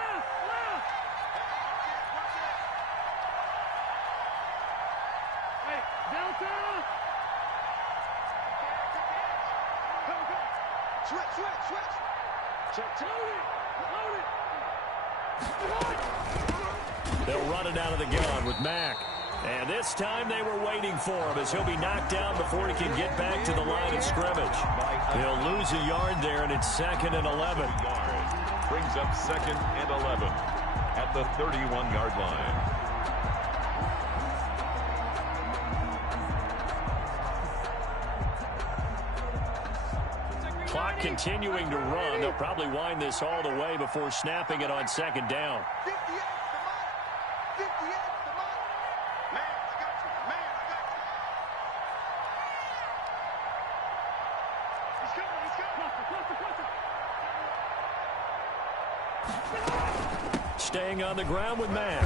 They'll run it out of the gun with Mack. And this time they were waiting for him as he'll be knocked down before he can get back to the line of scrimmage. He'll lose a yard there, and it's 2nd and 11. Brings up 2nd and 11 at the 31-yard line. Clock continuing to run. They'll probably wind this all the way before snapping it on 2nd down. Staying on the ground with Mack.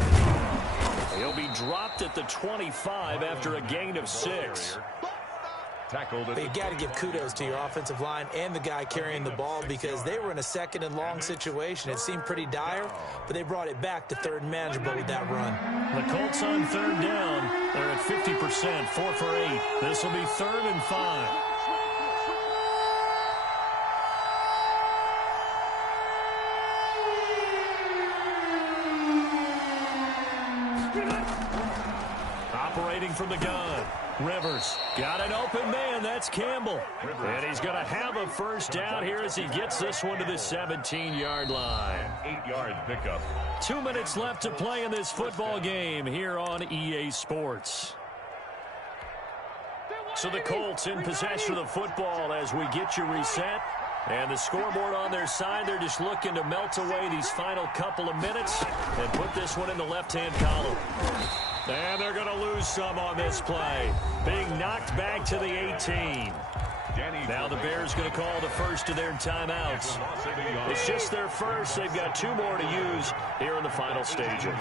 He'll be dropped at the 25 after a gain of 6. You got to give kudos to your offensive line and the guy carrying the ball because they were in a 2nd and long situation. It seemed pretty dire, but they brought it back to 3rd and manageable with that run. The Colts on 3rd down. They're at 50%, 4 for 8. This will be 3rd and 5. Operating from the gun. Rivers got an open man. That's Campbell. And he's going to have a first down here as he gets this one to the 17-yard line. 8-yard pickup. 2 minutes left to play in this football game here on EA Sports. So the Colts in possession of the football as we get you reset. And the scoreboard on their side, they're just looking to melt away these final couple of minutes and put this one in the left-hand column. And they're going to lose some on this play, being knocked back to the 18. Now the Bears going to call the first of their timeouts. It's just their first. They've got 2 more to use here in the final stages.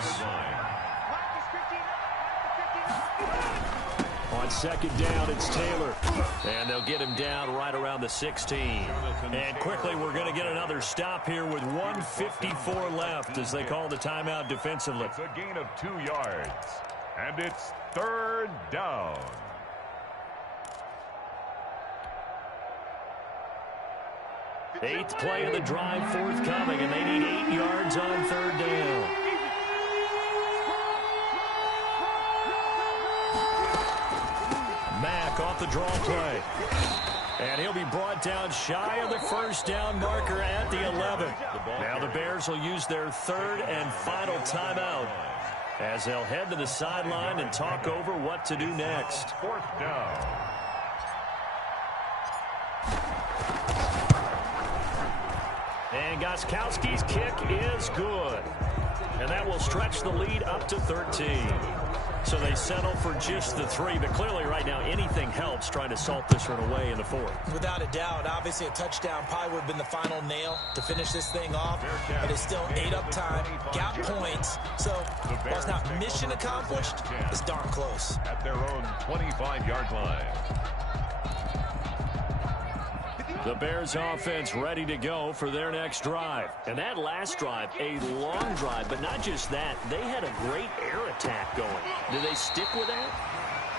On second down, it's Taylor. And they'll get him down right around the 16. And quickly, we're going to get another stop here with 1:54 left as they call the timeout defensively. It's a gain of 2 yards. And it's 3rd down. Eighth play of the drive forthcoming, and they need 8 yards on 3rd down. Mack off the draw play. And he'll be brought down shy of the 1st down marker at the 11. Now the Bears will use their 3rd and final timeout as they'll head to the sideline and talk over what to do next. 4th down. And Gostkowski's kick is good. And that will stretch the lead up to 13. So they settle for just the 3, but clearly right now anything helps trying to salt this one away in the 4th. Without a doubt, obviously a touchdown probably would have been the final nail to finish this thing off, but it's still 8 up time, got points, so while it's not mission accomplished, it's darn close. At their own 25-yard line. The Bears offense ready to go for their next drive. And that last drive, a long drive, but not just that. They had a great air attack going. Do they stick with that?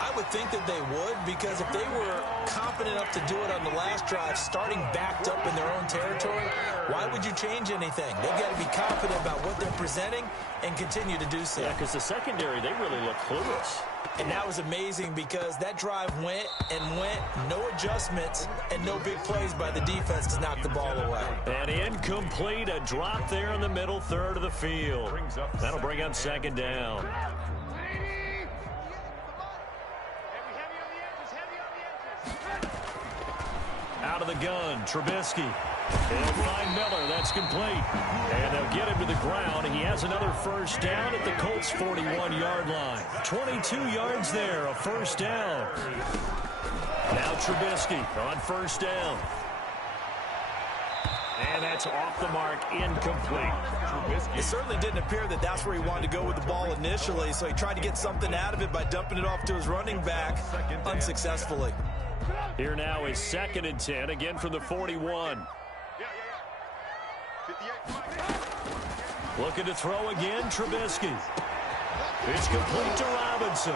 I would think that they would, because if they were confident enough to do it on the last drive, starting backed up in their own territory, why would you change anything? They've got to be confident about what they're presenting and continue to do so. Yeah, because the secondary, they really look clueless. And that was amazing because that drive went and went, no adjustments, and no big plays by the defense to knock the ball away. And incomplete, a drop there in the middle third of the field. That'll bring up 2nd down. Out of the gun, Trubisky. They'll find Miller. That's complete. And they'll get him to the ground. He has another 1st down at the Colts' 41-yard line. 22 yards there, a 1st down. Now Trubisky on 1st down. And that's off the mark, incomplete. It certainly didn't appear that that's where he wanted to go with the ball initially, so he tried to get something out of it by dumping it off to his running back unsuccessfully. Here now is 2nd and 10, again from the 41. Looking to throw again, Trubisky. It's complete to Robinson.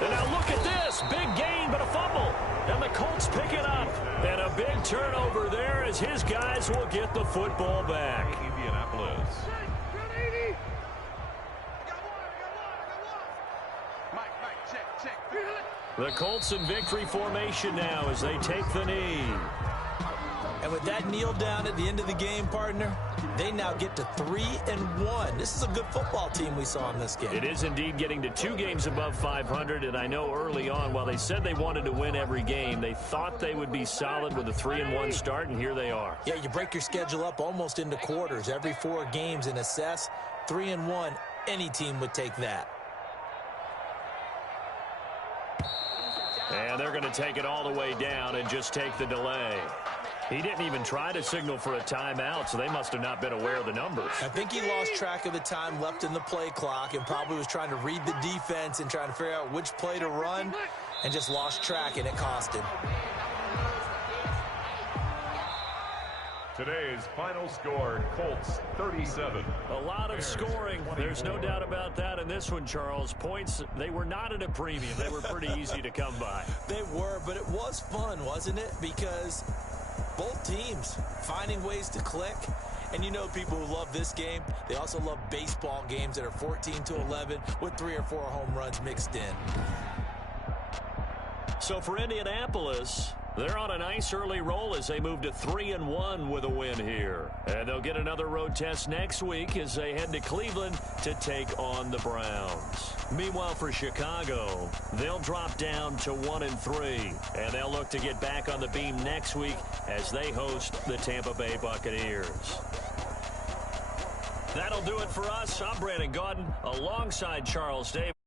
And now look at this. Big gain, but a fumble. And the Colts pick it up. And a big turnover there as his guys will get the football back. Indianapolis. The Colts in victory formation now as they take the knee. And with that kneel down at the end of the game, partner, they now get to 3-1. This is a good football team we saw in this game. It is indeed getting to 2 games above 500, and I know early on, while they said they wanted to win every game, they thought they would be solid with a 3-1 start, and here they are. Yeah, you break your schedule up almost into quarters, every 4 games, and assess 3-1. Any team would take that. And they're going to take it all the way down and just take the delay. He didn't even try to signal for a timeout, so they must have not been aware of the numbers. I think he lost track of the time left in the play clock and probably was trying to read the defense and trying to figure out which play to run and just lost track, and it cost him. Today's final score, Colts 37. A lot of scoring. There's no doubt about that in this one, Charles. Points, they were not at a premium. They were pretty easy to come by. They were, but it was fun, wasn't it? Because both teams finding ways to click. And you know people who love this game, they also love baseball games that are 14-11 with 3 or 4 home runs mixed in. So for Indianapolis, They're on a nice early roll as they move to 3-1 with a win here. And they'll get another road test next week as they head to Cleveland to take on the Browns. Meanwhile, for Chicago, they'll drop down to 1-3. And they'll look to get back on the beam next week as they host the Tampa Bay Buccaneers. That'll do it for us. I'm Brandon Gaudin alongside Charles Davis.